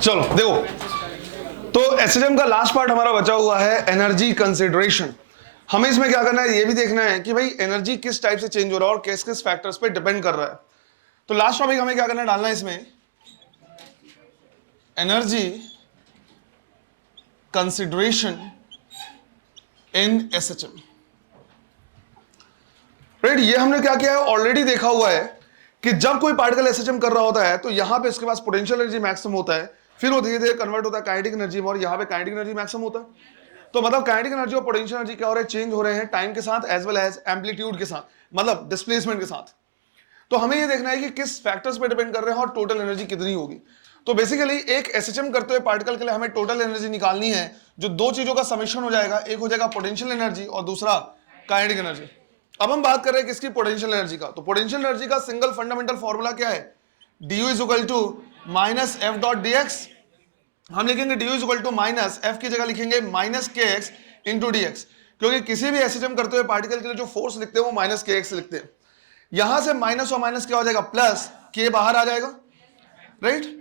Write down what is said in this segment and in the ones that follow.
चलो देखो, तो एसएचएम का लास्ट पार्ट हमारा बचा हुआ है एनर्जी कंसिडरेशन। हमें इसमें क्या करना है, ये भी देखना है कि भाई एनर्जी किस टाइप से चेंज हो रहा है और किस किस फैक्टर्स पे डिपेंड कर रहा है। तो लास्ट टॉपिक हमें क्या करना है, डालना है इसमें energy consideration in SHM. Right, ये हमने क्या किया है, ऑलरेडी देखा हुआ है कि जब कोई पार्टिकल एसएचएम कर रहा होता है तो यहां पे इसके पास पोटेंशियल एनर्जी मैक्सिमम होता है, फिर वो धीरे धीरे कन्वर्ट होता है काइनेटिक एनर्जी में और यहां पे काइनेटिक एनर्जी मैक्सिमम होता है। तो मतलब काइनेटिक एनर्जी और पोटेंशियल एनर्जी क्या हो रहे हैं, चेंज हो रहे हैं टाइम के साथ एज वेल एज एम्पलीट्यूड के साथ, मतलब डिस्प्लेसमेंट के साथ। तो हमें ये देखना है कि किस फैक्टर्स पे डिपेंड कर रहे हैं और टोटल एनर्जी कितनी होगी। तो बेसिकली एक एसएचएम करते हुए पार्टिकल के लिए हमें टोटल एनर्जी निकालनी है, जो दो चीजों का समेशन हो जाएगा, एक हो जाएगा पोटेंशियल एनर्जी और दूसरा काइनेटिक एनर्जी। अब हम बात कर रहे हैं किसकी, पोटेंशियल एनर्जी का। तो पोटेंशियल एनर्जी का सिंगल फंडामेंटल फॉर्मूला क्या है, du is equal to minus F dot D X. हम लिखेंगे du is equal to minus F की जगह लिखेंगे minus k x into D x, क्योंकि किसी भी एसएचएम करते हुए पार्टिकल के लिए जो फोर्स लिखते हैं वो माइनस के एक्स लिखते हैं। यहां से माइनस और माइनस क्या हो जाएगा, प्लस के बाहर आ जाएगा, राइट।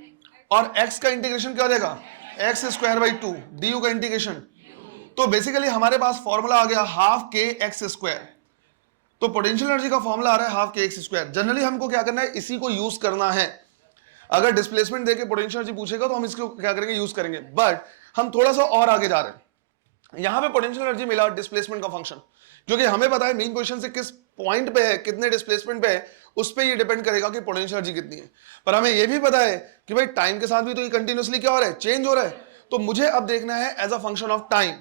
और x का इंटीग्रेशन क्या हो जाएगा, x square by two, D का इंटीग्रेशन। तो बेसिकली हमारे पास फॉर्मूला आ गया हाफ के एक्स स्क्वायर। तो पोटेंशियल एनर्जी का फॉर्मूला आ रहा है half k x square. Generally हमको क्या करना है, इसी को यूज करना है। अगर डिस्प्लेसमेंट देके पोटेंशियल एनर्जी पूछेगा तो हम इसको क्या करेंगे, यूज करेंगे। बट हम थोड़ा सा और आगे जा रहे हैं, यहां पे पोटेंशियल एनर्जी मिला डिस्प्लेसमेंट का फंक्शन, क्योंकि हमें पता है मेन पोजीशन से किस पॉइंट पे है, कितने डिस्प्लेसमेंट पे है, उस पे ये डिपेंड करेगा कि पोटेंशियल एनर्जी कितनी है। पर हमें ये भी पता है कि भाई टाइम के साथ भी तो ये कंटिन्यूअसली क्या हो रहा है, चेंज हो रहा है। तो मुझे अब देखना है as a function of time.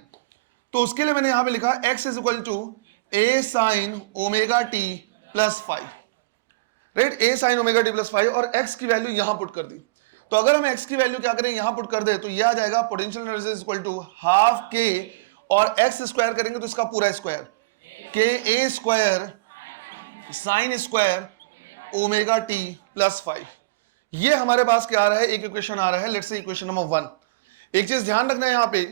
तो उसके लिए मैंने यहां पे लिखा x is equal to A sine omega T plus five, right, A sine omega T plus five, और x की वैल्यू यहां पुट कर दी। तो अगर हम x की वैल्यू क्या करें, यहां पुट कर दे, तो ये आ जाएगा potential energy is equal to half K, और x स्क्वायर करेंगे तो इसका पूरा square, k A square sine square omega T plus five. ये हमारे पास क्या आ रहा है, एक इक्वेशन आ रहा है, लेट्स से इक्वेशन नंबर 1। एक चीज ध्यान रखना है यहां पे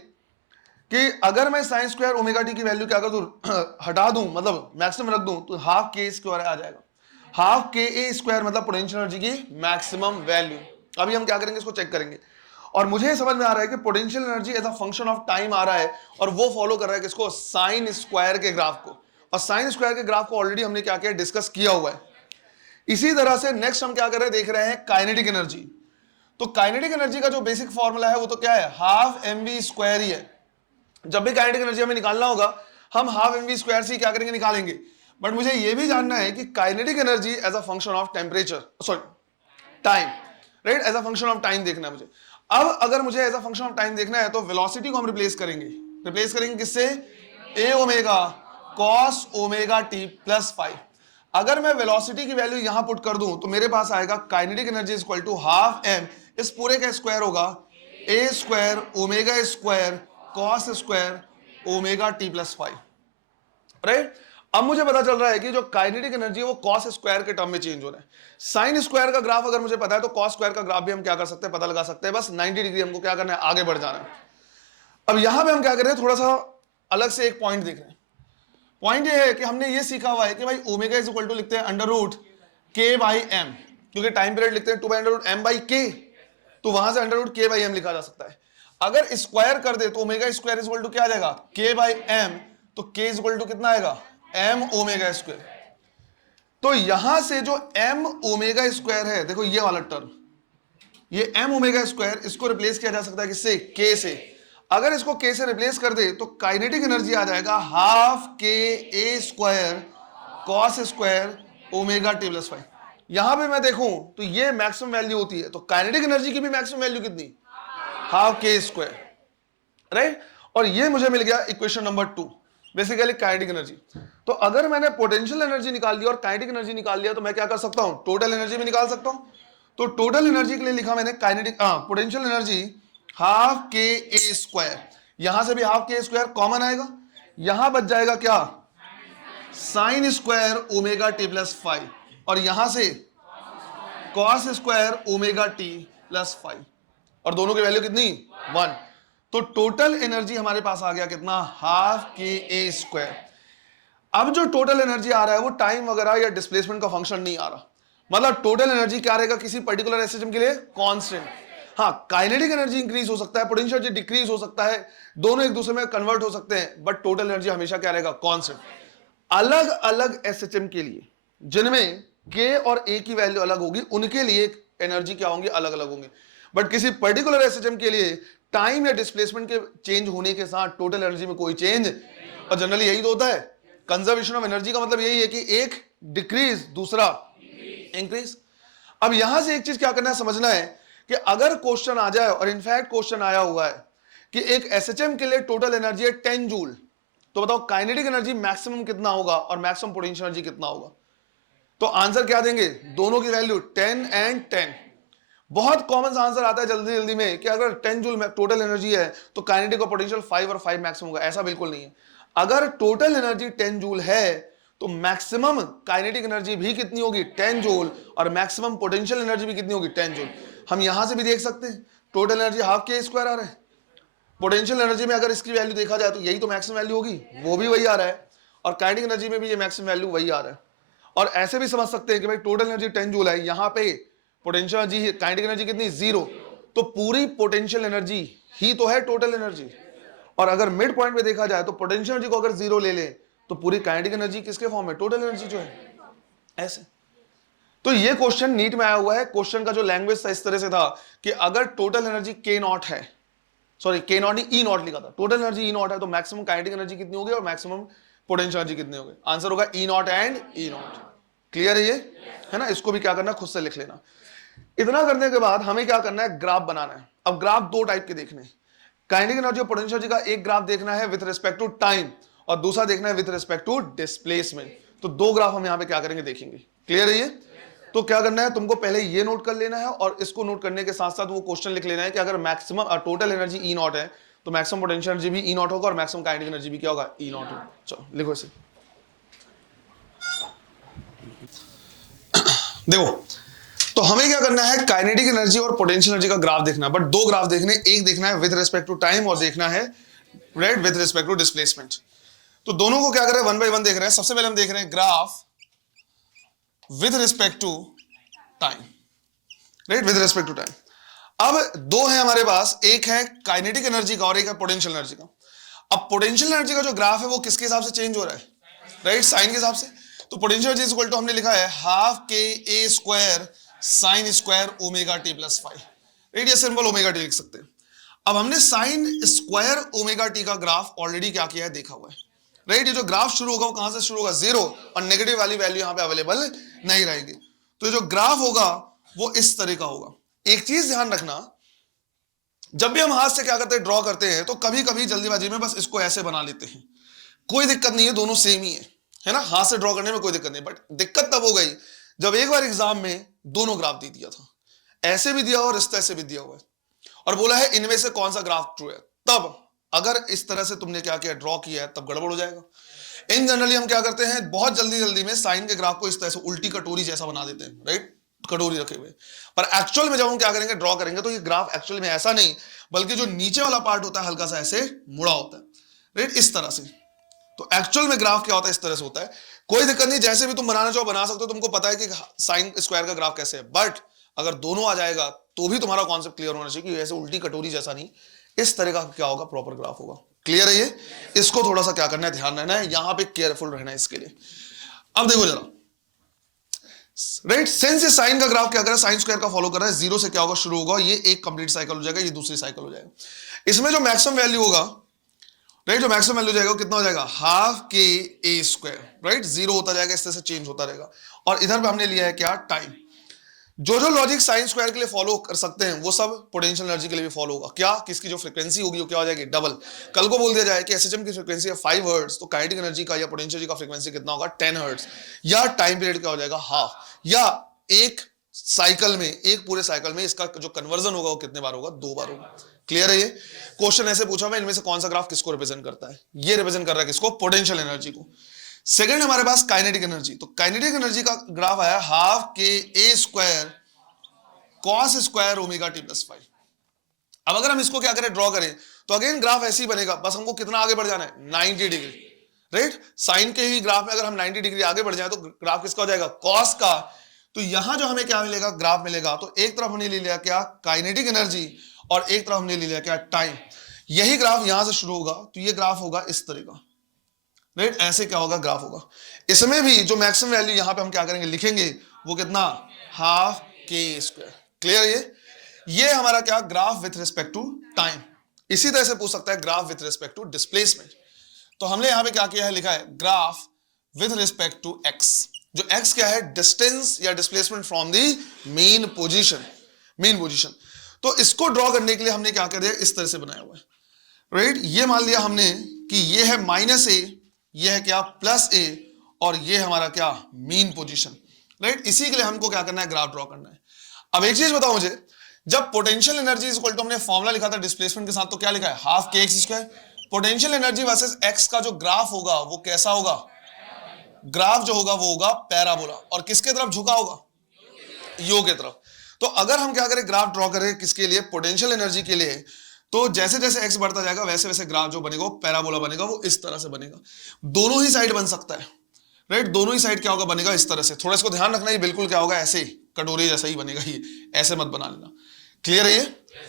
कि अगर मैं साइन स्क्वायर ओमेगा टी की वैल्यू क्या कर दूं, हटा दूं, मतलब मैक्सिमम रख दूं, तो हाफ के स्क्वायर आ जाएगा। हाफ के ए स्क्वायर मतलब पोटेंशियल एनर्जी की मैक्सिमम वैल्यू। अभी हम क्या करेंगे, इसको चेक करेंगे। और मुझे समझ में आ रहा है कि potential energy as a function of time आ रहा है, और वो फॉलो कर रहा है किसको, साइन स्क्वायर के ग्राफ को। और साइन स्क्वायर के ग्राफ को ऑलरेडी हमने क्या किया, डिस्कस किया हुआ है। इसी तरह से नेक्स्ट हम क्या कर रहे हैं, देख रहे हैं काइनेटिक एनर्जी। तो काइनेटिक एनर्जी का जो बेसिक फॉर्मूला है वो तो क्या है, हाफ एम वी स्क्वायर ही है। जब भी काइनेटिक एनर्जी हमें निकालना होगा, हम हाफ एम वी स्क्वायर से क्या करेंगे, निकालेंगे। बट मुझे यह भी जानना है कि kinetic energy as a function of temperature, sorry time, right, as a function of time देखना है मुझे। अब अगर मुझे as a function of time देखना है तो वेलोसिटी को हम रिप्लेस करेंगे किससे, A omega cos omega T plus five. अगर मैं वेलोसिटी की वैल्यू यहां पुट कर दूं तो मेरे पास आएगा kinetic energy is equal to half M, इस पूरे का स्क्वायर होगा A square omega square cos square omega T plus five, right. अब मुझे पता चल रहा है कि जो काइनेटिक एनर्जी है वो कॉस स्क्वायर के टर्म में चेंज हो रहा है। साइन स्क्वायर का ग्राफ अगर मुझे पता है तो कॉस स्क्वायर का ग्राफ भी हम क्या कर सकते हैं, पता लगा सकते हैं। बस 90 डिग्री हमको क्या करना है, आगे बढ़ जाना है। अब यहां पे हम क्या कर रहे हैं, थोड़ा सा अलग से एक पॉइंट देख रहे हैं। पॉइंट ये है कि हमने ये सीखा हुआ है कि भाई ओमेगा इज इक्वल टू लिखते हैं under root K by M, क्योंकि टाइम पीरियड लिखते हैं 2 by under root M by K, तो वहां से under root K by M लिखा जा सकता है। अगर स्क्वायर कर दे तो omega square is equal to क्या आ जाएगा, के बाई एम, तो के इज इक्वल टू कितना आएगा, एम ओमेगा स्क्वायर। तो यहां से जो एम ओमेगा स्क्वायर है, देखो ये वाला टर्म, ये एम ओमेगा स्क्वायर, इसको रिप्लेस किया जा सकता है किससे, के से। अगर इसको के से रिप्लेस कर दे तो काइनेटिक एनर्जी आ जाएगा हाफ के A square cos square omega T plus five. यहां पे मैं देखूं तो ये मैक्सिमम वैल्यू होती है, तो काइनेटिक एनर्जी की भी मैक्सिमम वैल्यू कितनी, हाफ के स्क्वायर, राइट। और ये मुझे मिल गया equation number 2, basically kinetic energy. तो अगर मैंने पोटेंशियल एनर्जी निकाल लिया और काइनेटिक एनर्जी निकाल लिया तो मैं क्या कर सकता हूं, टोटल एनर्जी भी निकाल सकता हूं। तो टोटल एनर्जी के लिए लिखा मैंने काइनेटिक पोटेंशियल एनर्जी हाफ के ए स्क्वायर, यहां से भी हाफ के स्क्वायर कॉमन आएगा, यहां बच जाएगा क्या, sign square omega T plus five, और यहां से cos square omega T plus five, और दोनों की वैल्यू कितनी, 1। तो टोटल एनर्जी हमारे पास आ गया कितना, हाफ के ए स्क्वायर। अब जो टोटल एनर्जी आ रहा है वो टाइम वगैरह या डिस्प्लेसमेंट का फंक्शन नहीं आ रहा, मतलब टोटल एनर्जी क्या रहेगा किसी पर्टिकुलर एसएचएम के लिए, कांस्टेंट। हाँ, काइनेटिक एनर्जी इंक्रीज हो सकता है, पोटेंशियल एनर्जी डिक्रीज हो सकता है, दोनों एक दूसरे में कन्वर्ट हो सकते हैं, बट टोटल एनर्जी हमेशा क्या रहेगा, कांस्टेंट। अलग अलग एसएचएम के लिए जिनमें के और ए की वैल्यू अलग होगी, उनके लिए एनर्जी क्या होंगी, अलग अलग होंगी। बट किसी पर्टिकुलर एसएचएम के लिए टाइम या डिस्प्लेसमेंट के चेंज होने के साथ टोटल एनर्जी में कोई चेंज, और जनरली यही तो होता है। कंजर्वेशन ऑफ एनर्जी का मतलब यही है कि एक डिक्रीज, दूसरा इंक्रीज। अब यहां से एक चीज क्या करना है, समझना है कि अगर क्वेश्चन आ जाए, और इनफैक्ट क्वेश्चन आया हुआ है कि एक एसएचएम के लिए टोटल एनर्जी है 10 जूल, तो बताओ काइनेटिक एनर्जी मैक्सिमम कितना होगा और मैक्सिमम पोटेंशियल एनर्जी कितना होगा। तो आंसर क्या देंगे, दोनों की वैल्यू 10 एंड 10। बहुत कॉमन आंसर आता है जल्दी जल्दी में कि अगर 10 जूल टोटल एनर्जी है तो काइनेटिक और पोटेंशियल 5 और 5 मैक्सिमम होगा। ऐसा बिल्कुल नहीं है। अगर टोटल एनर्जी 10 जूल है तो मैक्सिमम काइनेटिक एनर्जी भी कितनी होगी, 10 जूल, और मैक्सिमम पोटेंशियल एनर्जी भी कितनी होगी, 10 जूल। हम यहां से भी देख सकते हैं टोटल एनर्जी हाफ के स्क्वायर आ रहा है, पोटेंशियल एनर्जी में अगर इसकी वैल्यू देखा जाए तो यही तो मैक्सिमम वैल्यू होगी, वो भी वही आ रहा है, और काइनेटिक एनर्जी में भी ये मैक्सिमम वैल्यू वही आ रहा है। और ऐसे भी समझ सकते हैं कि भाई टोटल एनर्जी 10 जूल है, यहां पे पोटेंशियल एनर्जी, काइनेटिक एनर्जी कितनी, 0, तो पूरी पोटेंशियल एनर्जी ही तो है टोटल एनर्जी। और अगर मिड पॉइंट पे देखा जाए तो पोटेंशियल एनर्जी को अगर 0 ले ले तो पूरी काइनेटिक एनर्जी किसके फॉर्म में, टोटल एनर्जी जो है, ऐसे। तो ये क्वेश्चन नीट में आया हुआ है। क्वेश्चन का जो लैंग्वेज था इस तरह से था कि अगर टोटल एनर्जी के नॉट है, सॉरी के नॉट नहीं, ई नॉट लिखा था, टोटल एनर्जी ई नॉट है, तो मैक्सिमम काइनेटिक एनर्जी कितनी होगी और मैक्सिमम पोटेंशियल एनर्जी कितनी होगी। आंसर होगा E naught and E naught. Clear है ये, है ना। इसको भी क्या करना है, खुद से लिख लेना। इतना करने के बाद हमें क्या करना है, ग्राफ बनाना है। अब ग्राफ दो टाइप के देखने हैं, काइनेटिक एनर्जी और पोटेंशियल एनर्जी का एक ग्राफ देखना है विद रिस्पेक्ट टू टाइम, और दूसरा देखना है विद रिस्पेक्ट टू डिस्प्लेसमेंट। तो दो ग्राफ हम यहां पे क्या करेंगे, देखेंगे। क्लियर है ये। तो क्या करना है, तुमको पहले ये नोट कर लेना है, और इसको नोट करने के साथ साथ वो क्वेश्चन लिख लेना है कि अगर maximum total energy E not है तो मैक्सिमम पोटेंशियल एनर्जी भी ई नॉट होगा और मैक्सिमम काइनेटिक एनर्जी भी क्या होगा, ई नॉट होगा। चलो लिखो इसे। देखो, तो हमें क्या करना है, काइनेटिक एनर्जी और पोटेंशियल एनर्जी का ग्राफ देखना है, बट दो ग्राफ देखने, एक देखना है विद रिस्पेक्ट टू टाइम और देखना है right with respect to displacement. तो दोनों को क्या कर रहे हैं, वन बाय वन देख रहे हैं। सबसे पहले हम देख रहे हैं graph with respect to time, right, with respect to time. अब दो है हमारे पास, एक है काइनेटिक एनर्जी का और एक है पोटेंशियल एनर्जी का। अब पोटेंशियल एनर्जी का जो ग्राफ है वो किसके हिसाब से चेंज हो रहा है, राइट, साइन के हिसाब से। तो पोटेंशियल एनर्जी इक्वल टू हमने लिखा है हाफ के A square sine square omega T plus 5, right, ये सिंपल ओमेगा टी लिख सकते हैं। अब हमने साइन स्क्वायर ओमेगा टी का ग्राफ ऑलरेडी क्या किया है, देखा हुआ है, राइट। ये जो ग्राफ शुरू होगा वो कहां से शुरू होगा, 0, और नेगेटिव वाली वैल्यू यहां पे अवेलेबल नहीं रहेगी। तो जो ग्राफ होगा वो इस तरह का होगा। एक चीज ध्यान रखना, जब भी हम हाथ से क्या करते हैं, ड्रॉ करते हैं, तो कभी कभी जल्दीबाजी में बस इसको ऐसे बना लेते हैं। कोई दिक्कत नहीं है, दोनों सेम ही है ना, हाथ से ड्रॉ करने में कोई दिक्कत नहीं। बट दिक्कत तब हो गई जब एक बार एग्जाम में दोनों ग्राफ दे दिया था, ऐसे भी दिया और इस तरह से भी दिया हुआ है, और बोला है इनमें से कौन सा ग्राफ ट्रू है। तब अगर इस तरह से तुमने क्या किया, ड्रॉ किया है, तब गड़बड़ हो जाएगा। इन जनरली हम क्या करते हैं, बहुत जल्दी जल्दी में साइन के ग्राफ को इस तरह से उल्टी कटोरी जैसा बना देते हैं, राइट, कटोरी रखे हुए। पर एक्चुअल में जब हम क्या करेंगे, ड्रॉ करेंगे, तो ये ग्राफ एक्चुअल में ऐसा नहीं, बल्कि जो नीचे वाला पार्ट होता है हल्का सा ऐसे मुड़ा होता है, राइट, इस तरह से। तो एक्चुअल में ग्राफ क्या होता है, इस तरह से होता है। कोई दिक्कत नहीं, जैसे भी तुम बनाना चाहो बना सकते हो, तुमको पता है कि साइन स्क्वायर का ग्राफ कैसे है। बट अगर दोनों आ जाएगा तो भी तुम्हारा कॉन्सेप्ट क्लियर होना चाहिए कि ऐसे उल्टी कटोरी जैसा नहीं, इस तरह का क्या होगा, प्रॉपर ग्राफ होगा। क्लियर है ये। इसको थोड़ा सा क्या करना है, ध्यान रहना है, यहां पे केयरफुल रहना है इसके लिए। अब देखो जरा, राइट, सिंस ये साइन का ग्राफ क्या कर रहा है, साइन स्क्वायर का फॉलो कर रहा है, 0 से क्या होगा, शुरू होगा, ये एक कंप्लीट साइकिल हो जाएगा, ये दूसरी साइकिल हो जाएगा। इसमें जो मैक्सिमम वैल्यू होगा, राइट, जो मैक्सिमम वैल्यू जाएगा कितना हो जाएगा, हाफ के ए स्क्वायर, राइट, 0 होता जाएगा, इस तरह से चेंज होता रहेगा। और इधर पे हमने लिया है क्या, टाइम। जो जो लॉजिक साइन स्क्वायर के लिए फॉलो कर सकते हैं वो सब पोटेंशियल एनर्जी के लिए भी फॉलो होगा। क्या, किसकी जो फ्रीक्वेंसी होगी वो क्या हो जाएगी, डबल। कल को बोल दिया जाए कि एसएचएम की फ्रीक्वेंसी है 5 हर्ट्ज, तो काइनेटिक एनर्जी का या पोटेंशियल एनर्जी का फ्रीक्वेंसी कितना होगा, 10 हर्ट्ज, या टाइम पीरियड क्या हो जाएगा, हाफ, या एक साइकिल में, एक पूरे साइकिल में इसका जो कन्वर्जन होगा वो कितने बार होगा, 2 बार होगा। क्लियर है ये। क्वेश्चन ऐसे पूछा मैं, इनमें से कौन सा ग्राफ किसको रिप्रेजेंट करता है, ये रिप्रेजेंट कर रहा है किसको, पोटेंशियल एनर्जी को। सेकंड हमारे पास काइनेटिक एनर्जी, तो काइनेटिक एनर्जी का ग्राफ आया हाफ के A square cos square omega T plus 5। अब अगर हम इसको क्या करें, ड्रॉ करें, तो अगेन ग्राफ ऐसे ही बनेगा, बस हमको कितना आगे बढ़ जाना है, 90 डिग्री, राइट। साइन के ही ग्राफ में अगर हम 90 डिग्री आगे बढ़ जाए तो ग्राफ किसका हो जाएगा, कॉस का। तो यहां जो हमें क्या मिलेगा, ग्राफ मिलेगा। तो एक तरफ हमने ले लिया क्या, काइनेटिक एनर्जी, और एक तरफ हमने ले लिया क्या, टाइम। यही ग्राफ यहां से शुरू होगा, तो ये ग्राफ होगा इस तरह का, राइट। ऐसे क्या होगा, ग्राफ होगा। इसमें भी जो मैक्सिमम वैल्यू यहां पे हम क्या करेंगे, लिखेंगे, वो कितना, हाफ के स्क्वायर। क्लियर। ये हमारा क्या, graph with respect to time. इसी तरह से पूछ सकता है graph with respect to displacement. तो हमने यहां पे क्या किया है, लिखा है graph with respect to x. जो एक्स क्या है, डिस्टेंस या displacement from the mean position, mean position. तो इसको ड्रॉ करने के लिए हमने क्या कर दिया, इस तरह से बनाया हुआ है, राइट। ये मान लिया हमने कि ये है माइनस ए, ये है क्या, प्लस ए, और ये हमारा क्या, मीन पोजीशन, राइट। इसी के लिए हमको क्या करना है, ग्राफ ड्रॉ करना है। अब एक चीज बताओ मुझे, जब potential energy is equal to, हमने फॉर्मूला लिखा था डिस्प्लेसमेंट के साथ, तो क्या लिखा है, half k x square. Potential energy versus x का जो ग्राफ होगा वो कैसा होगा, ग्राफ जो होगा वो होगा पैराबोला, और किसके तरफ झुका होगा, यो के तरफ। तो अगर हम क्या करें, ग्राफ ड्रॉ करें किसके लिए, पोटेंशियल एनर्जी के लिए, तो जैसे जैसे एक्स बढ़ता जाएगा वैसे वैसे ग्राफ जो बनेगा वो पैराबोला बनेगा, वो इस तरह से बनेगा। दोनों ही साइड बन सकता है, राइट। दोनों ही साइड क्या होगा, बनेगा इस तरह से। थोड़ा इसको ध्यान रखना, ये बिल्कुल क्या होगा, ऐसे कटोरी जैसा ही बनेगा, ये ऐसे मत बना लेना। क्लियर है। ये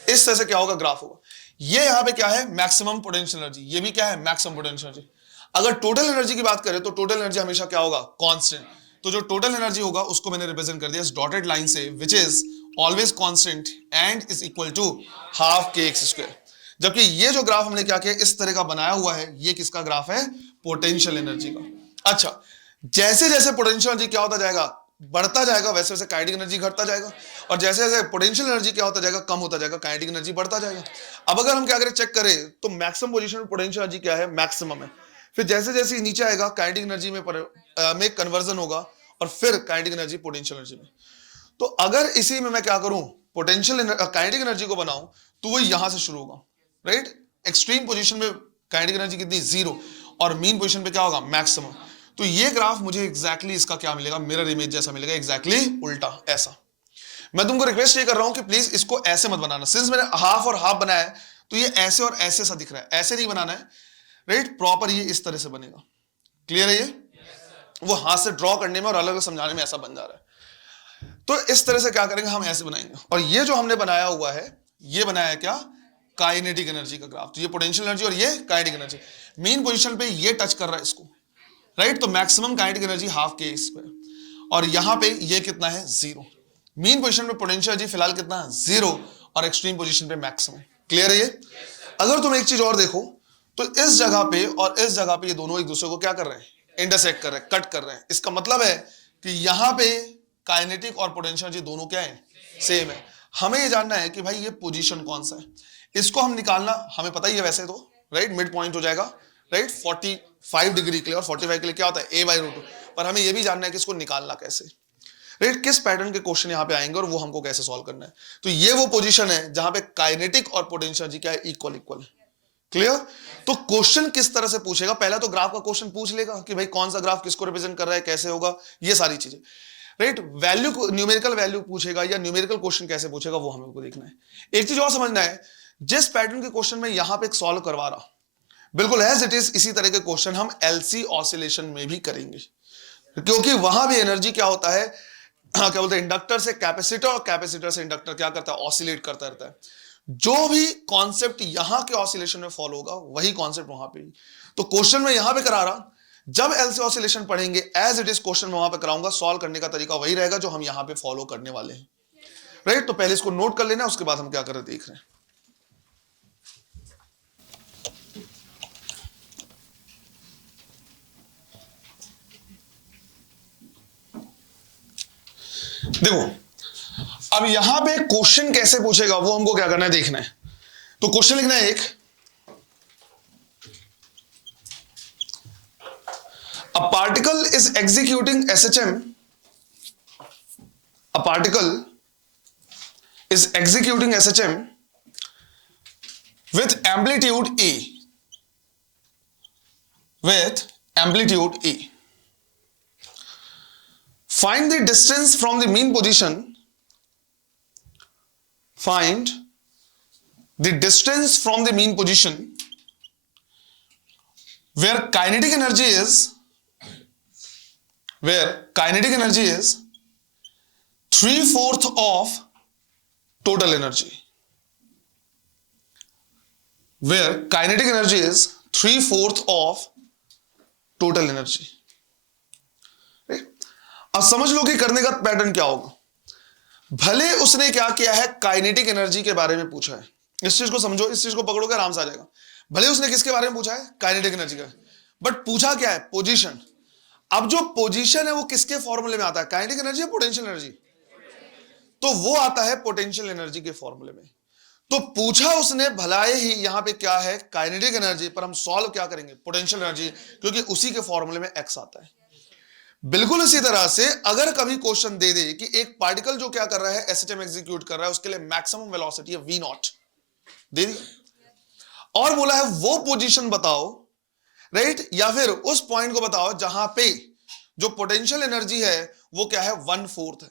इस तरह से क्या होगा, ग्राफ होगा। ये यहां पे क्या है, मैक्सिमम पोटेंशियल एनर्जी, ये भी क्या है, मैक्सिमम पोटेंशियल एनर्जी। अगर टोटल एनर्जी की बात करें तो टोटल एनर्जी हमेशा क्या होगा, कांस्टेंट। तो जो टोटल एनर्जी होगा उसको मैंने रिप्रेजेंट कर दिया इस डॉटेड लाइन से, which is always constant and is equal to half k x square. जबकि ये जो ग्राफ हमने क्या किया, इस तरह का बनाया हुआ है, ये किसका ग्राफ है, पोटेंशियल एनर्जी का। अच्छा, जैसे जैसे पोटेंशियल एनर्जी क्या होता जाएगा, बढ़ता जाएगा, वैसे वैसे काइनेटिक एनर्जी घटता जाएगा, और जैसे जैसे पोटेंशियल एनर्जी क्या होता जाएगा, कम होता जाएगा, काइनेटिक एनर्जी बढ़ता जाएगा। अब अगर हम क्या करें, चेक करें, तो मैक्सिमम पोजीशन में पोटेंशियल एनर्जी क्या है, मैक्सिमम है। फिर जैसे जैसे नीचे आएगा काइनेटिक एनर्जी में कन्वर्जन होगा, और फिर काइनेटिक एनर्जी पोटेंशियल एनर्जी में। तो अगर इसी में मैं क्या करूं, पोटेंशियल काइनेटिक एनर्जी को बनाऊं, तो वो यहां से शुरू होगा, राइट। एक्सट्रीम पोजीशन में काइनेटिक एनर्जी कितनी, 0, और मीन पोजीशन पे क्या होगा, मैक्सिमम। तो ये ग्राफ मुझे एग्जैक्टली इसका क्या मिलेगा, मिरर इमेज जैसा मिलेगा, एग्जैक्टली उल्टा ऐसा। मैं तुमको रिक्वेस्ट ये कर रहा हूं कि प्लीज इसको ऐसे मत बनाना। सिंस मैंने हाफ और हाफ बनाया है, तो ये ऐसे और ऐसे सा दिख रहा है, ऐसे नहीं बनाना है, राइट। प्रॉपर ये इस तरह से बनेगा। क्लियर है। ये वो हाथ से ड्रॉ करने में और अलग अलग समझाने में ऐसा बन जा रहा है। तो इस तरह से क्या करेंगे, हम ऐसे बनाएंगे। और ये जो हमने बनाया हुआ है, ये बनाया है क्या, काइनेटिक एनर्जी का ग्राफ। तो ये पोटेंशियल एनर्जी और ये काइनेटिक एनर्जी, मेन पोजीशन पे ये टच कर रहा है इसको, राइट। तो मैक्सिमम काइनेटिक एनर्जी हाफ के स्क्वायर, और यहां पे ये कितना है, 0। मीन पोजीशन में पोटेंशियल एनर्जी फिलहाल कितना है, 0, और एक्सट्रीम पोजीशन पे मैक्सिमम। क्लियर है। ये अगर तुम एक चीज और देखो, तो इस जगह पे और इस जगह पे ये दोनों एक दूसरे को क्या कर रहे हैं, इंटरसेक्ट कर रहे हैं, कट कर रहे हैं। इसका मतलब है कि यहां पे काइनेटिक और पोटेंशियल एनर्जी दोनों क्या है, सेम है। हमें ये जानना है कि भाई ये पोजीशन कौन सा है, इसको हम निकालना हमें पता ही है वैसे तो, राइट। मिड पॉइंट हो जाएगा, राइट, 45 डिग्री के लिए, और 45 के लिए क्या होता है, a/√2। पर हमें ये भी जानना है कि इसको निकालना कैसे, राइट। किस पैटर्न के क्वेश्चन यहां पे आएंगे और वो हमको कैसे सॉल्व करना है। तो ये वो पोजीशन है जहां पे काइनेटिक और पोटेंशियल एनर्जी क्या है, इक्वल इक्वल है। क्लियर। तो क्वेश्चन किस तरह से पूछेगा, पहला तो ग्राफ का क्वेश्चन पूछ लेगा कि भाई कौन सा ग्राफ किसको रिप्रेजेंट कर रहा है, कैसे होगा, ये सारी चीजें, राइट। वैल्यू को, न्यूमेरिकल वैल्यू पूछेगा या न्यूमेरिकल क्वेश्चन कैसे पूछेगा, वो हमको देखना है। एक चीज और समझना है, जिस पैटर्न के क्वेश्चन में यहां पे सॉल्व करवा रहा, बिल्कुल एज इट इज इसी तरह के क्वेश्चन हम एलसी ऑसिलेशन में भी करेंगे, क्योंकि वहां भी एनर्जी क्या होता है, क्या बोलते हैं, इंडक्टर से कैपेसिटर और कैपेसिटर से इंडक्टर क्या करता है, ऑसिलेट करता रहता है। जो भी कॉन्सेप्ट यहां के ऑसिलेशन में फॉलो होगा वही कॉन्सेप्ट वहां पे। तो क्वेश्चन में यहां पे करा रहा, जब एलसी ऑसिलेशन पढ़ेंगे एज इट इज क्वेश्चन में वहां पे कराऊंगा, सॉल्व करने का तरीका वही रहेगा जो हम यहां पे फॉलो करने वाले हैं, राइट। तो पहले इसको नोट कर लेना, उसके बाद हम क्या कर रहे देख रहे हैं। देखो, अब यहां पे क्वेश्चन कैसे पूछेगा वो हमको क्या करना है, देखना है। तो क्वेश्चन लिखना है एक, a particle is executing SHM, a particle is executing SHM with amplitude A, with amplitude A. Find the distance from the mean position, find the distance from the mean position where kinetic energy is 3/4 of total energy, where kinetic energy is 3/4 of total energy. अब समझ लो कि करने का pattern क्या होगा। भले उसने क्या किया है, काइनेटिक एनर्जी के बारे में पूछा है, इस चीज को समझो, इस चीज को पकड़ोगे आराम से आ जाएगा। भले उसने किसके बारे में पूछा है, काइनेटिक एनर्जी का, बट पूछा क्या है, पोजीशन। अब जो पोजीशन है वो किसके फॉर्मूले में आता है, काइनेटिक एनर्जी या पोटेंशियल एनर्जी? तो वो आता है पोटेंशियल एनर्जी के फॉर्मूले में। तो पूछा उसने भलाई ही यहां पे क्या है, काइनेटिक एनर्जी, पर हम सॉल्व क्या करेंगे, पोटेंशियल एनर्जी, क्योंकि उसी के फॉर्मूले में एक्स आता है। बिल्कुल इसी तरह से अगर कभी क्वेश्चन दे दे कि एक पार्टिकल जो क्या कर रहा है, एसएचएम एग्जीक्यूट कर रहा है, उसके लिए मैक्सिमम वेलोसिटी है v नॉट दे दिया, और बोला है वो पोजीशन बताओ, राइट, या फिर उस पॉइंट को बताओ जहां पे जो पोटेंशियल एनर्जी है वो क्या है, 1/4 है,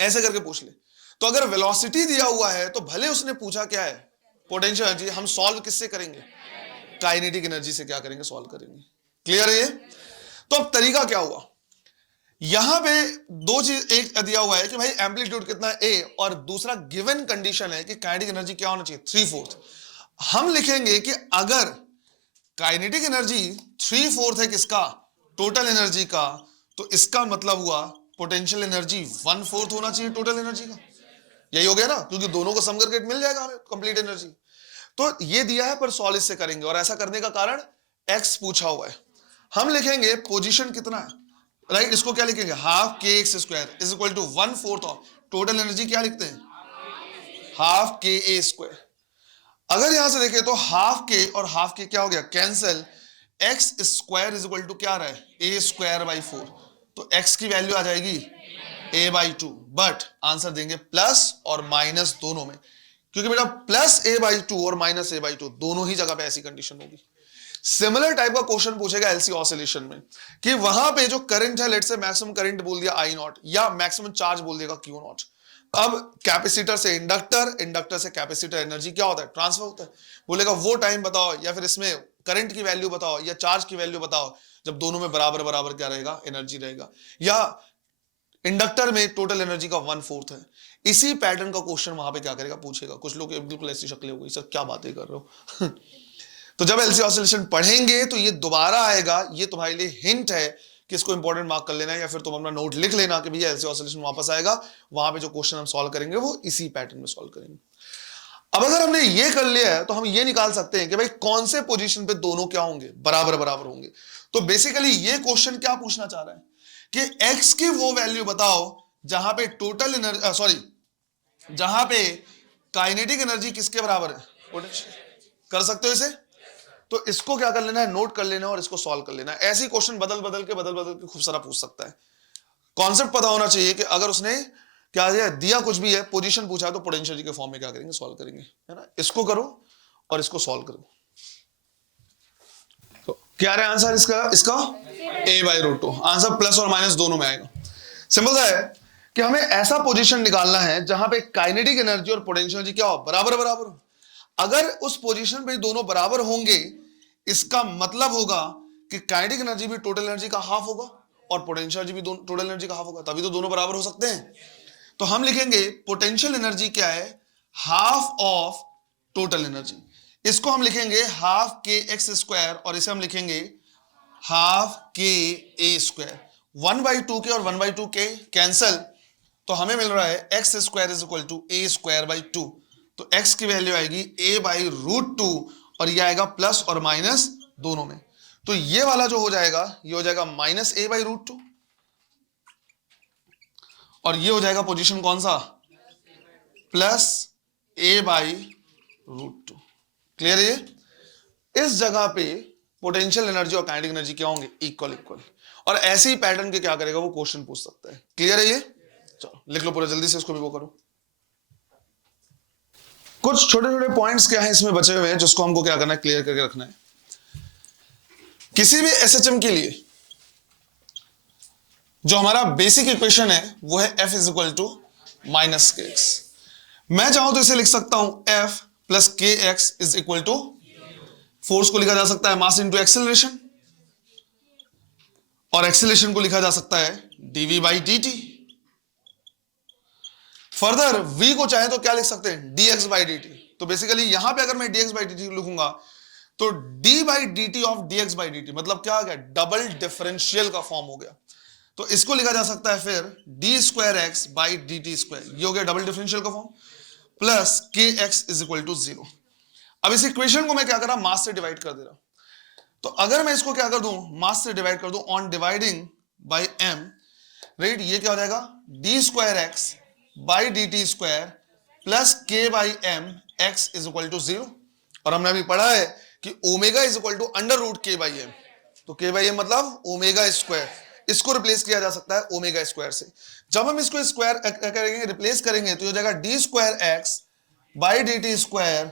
ऐसे करके पूछ ले। तो अगर वेलोसिटी दिया हुआ है तो भले उसने पूछा क्या है, पोटेंशियल एनर्जी, हम सॉल्व किससे करेंगे, काइनेटिक एनर्जी से क्या करेंगे, सॉल्व करेंगे। क्लियर है ये? तो अब तरीका क्या हुआ, यहां पे दो चीज, एक दिया हुआ है कि भाई एम्पलीट्यूड कितना है a, और दूसरा गिवन कंडीशन है कि काइनेटिक एनर्जी क्या होना चाहिए, 3/4। हम लिखेंगे कि अगर काइनेटिक एनर्जी 3/4 है किसका, टोटल एनर्जी का, तो इसका मतलब हुआ पोटेंशियल एनर्जी 1/4 होना चाहिए टोटल एनर्जी का। यही हो गया ना, क्योंकि दोनों को सम करके मिल जाएगा हमें कंप्लीट एनर्जी। तो ये दिया है, पर सॉल्व इससे करेंगे, और ऐसा करने का कारण x पूछा हुआ है। हम लिखेंगे पोजीशन कितना है, राइट, इसको क्या लिखेंगे, half k x square is equal to 1/4 of total energy, क्या लिखते हैं, हाफ के ए स्क्वायर। अगर यहां से देखें तो हाफ के और हाफ के क्या हो गया, cancel, x square is equal to क्या आ रहा है, ए स्क्वायर बाई 4, तो एक्स की वैल्यू आ जाएगी a/2, बट आंसर देंगे प्लस और माइनस दोनों में, क्योंकि बेटा प्लस a/2 और माइनस a/2 दोनों ही जगह पे ऐसी कंडीशन होगी। सिमिलर टाइप का क्वेश्चन पूछेगा एलसी ऑसिलेशन में, कि वहां पे जो करंट है, लेट से मैक्सिमम करंट बोल दिया I नॉट, या मैक्सिमम चार्ज बोल देगा Q नॉट। अब कैपेसिटर से इंडक्टर, इंडक्टर से कैपेसिटर, एनर्जी क्या होता है, ट्रांसफर होता है। बोलेगा वो टाइम बताओ, या फिर इसमें करंट की वैल्यू बताओ, या चार्ज की वैल्यू बताओ, जब दोनों में बराबर बराबर क्या रहेगा, एनर्जी रहेगा, या इंडक्टर में टोटल एनर्जी का 1/4 है। इसी पैटर्न का क्वेश्चन वहां पे क्या करेगा, पूछेगा। कुछ लोग बिल्कुल ऐसी शक्लें हो गई, सर क्या बातें कर रहे हो तो जब एलसी ऑसिलेशन पढ़ेंगे तो ये दोबारा आएगा, ये तुम्हारे लिए हिंट है कि इसको इंपॉर्टेंट मार्क कर लेना है, या फिर तुम अपना नोट लिख लेना कि भैया एलसी ऑसिलेशन वापस आएगा, वहां पे जो क्वेश्चन हम सॉल्व करेंगे वो इसी पैटर्न में सॉल्व करेंगे। अब अगर हमने ये कर लिया है तो हम ये निकाल सकते हैं कि भाई कौन से पोजीशन पे दोनों क्या होंगे, बराबर बराबर होंगे। तो बेसिकली ये क्वेश्चन क्या पूछना चाह रहा है कि x की वो वैल्यू बताओ जहां पे टोटल एनर्जी, सॉरी, जहां पे काइनेटिक एनर्जी किसके बराबर है, पोटेंशियल। कर सकते हो इसे? तो इसको क्या कर लेना है, नोट कर लेना है, और इसको सॉल्व कर लेना है। ऐसे क्वेश्चन बदल बदल के खूब सारा पूछ सकता है। कॉन्सेप्ट पता होना चाहिए कि अगर उसने क्या दिया कुछ भी है, पोजीशन पूछा है, तो पोटेंशियल के फॉर्म में क्या करेंगे, सॉल्व करेंगे, है ना। इसको करो और इसको सॉल्व करो। तो क्या है आंसर इसका a/√2। आंसर प्लस और माइनस दोनों में आएगा। सिंपल सा है कि हमें ऐसा पोजीशन निकालना है जहां पे काइनेटिक एनर्जी और पोटेंशियल एनर्जी क्या हो, बराबर बराबर हो। अगर उस पोजीशन पे दोनों बराबर होंगे, इसका मतलब होगा कि काइनेटिक एनर्जी भी टोटल एनर्जी का हाफ होगा और पोटेंशियल एनर्जी भी टोटल एनर्जी का हाफ होगा, तभी तो दोनों बराबर हो सकते हैं। तो हम लिखेंगे पोटेंशियल एनर्जी क्या है, हाफ ऑफ टोटल एनर्जी। इसको हम लिखेंगे हाफ के एक्स स्क्वायर, और इसे हम लिखेंगे हाफ के ए स्क्वायर। 1/2 के और 1/2 के कैंसल, तो हमें मिल रहा है x square is equal to a square by 2। तो x की वैल्यू आएगी a/√2, और ये आएगा प्लस और माइनस दोनों में। तो ये वाला जो हो जाएगा, ये हो जाएगा माइनस a/√2, और ये हो जाएगा पोजीशन कौन सा, प्लस a/√2। क्लियर है? इस जगह पे पोटेंशियल एनर्जी और काइनेटिक एनर्जी क्या होंगे, इक्वल इक्वल। और ऐसे ही पैटर्न के क्या करेगा, वो क्वेश्चन पूछ सकता है। क्लियर है ये? चलो लिख लो पूरा जल्दी से, इसको भी वो करो। कुछ छोटे छोटे पॉइंट्स क्या है इसमें बचे हुए हैं, जिसको हमको क्या करना है, क्लियर करके रखना है। किसी भी एसएचएम के लिए जो हमारा बेसिक इक्वेशन है वो है F is equal to minus k x. मैं चाहूं तो इसे लिख सकता हूं F plus k x is equal to, force को लिखा जा सकता है मास इंटू एक्सेलरेशन, और एक्सेलरेशन को लिखा जा सकता है dv by dt। Further v को चाहे तो क्या लिख सकते हैं, dx बाई dt। तो बेसिकली यहां पे अगर मैं dx बाई dt लिखूंगा तो d by dt of dx by dt मतलब क्या आ गया, डबल डिफरेंशियल का फॉर्म हो गया। तो इसको लिखा जा सकता है फिर D square x by D T square, ये हो गया डबल डिफरेंशियल का form, plus k x is equal to 0। अब इस इक्वेशन को मैं क्या कर रहा, मास से डिवाइड कर दे रहा। तो अगर मैं इसको क्या कर दूं, मास से डिवाइड कर दूं on dividing by m, right, ये क्या हो जाएगा, D square x by D T square plus K by M X is equal to 0। और हमने अभी पढ़ा है कि omega is equal to under root K by M, तो के बाई एम मतलब ओमेगा स्क्वायर, इसको रिप्लेस किया जा सकता है ओमेगा स्क्वायर से। जब हम इसको स्क्वायर करेंगे, रिप्लेस करेंगे, तो ये हो जाएगा D square x by D T square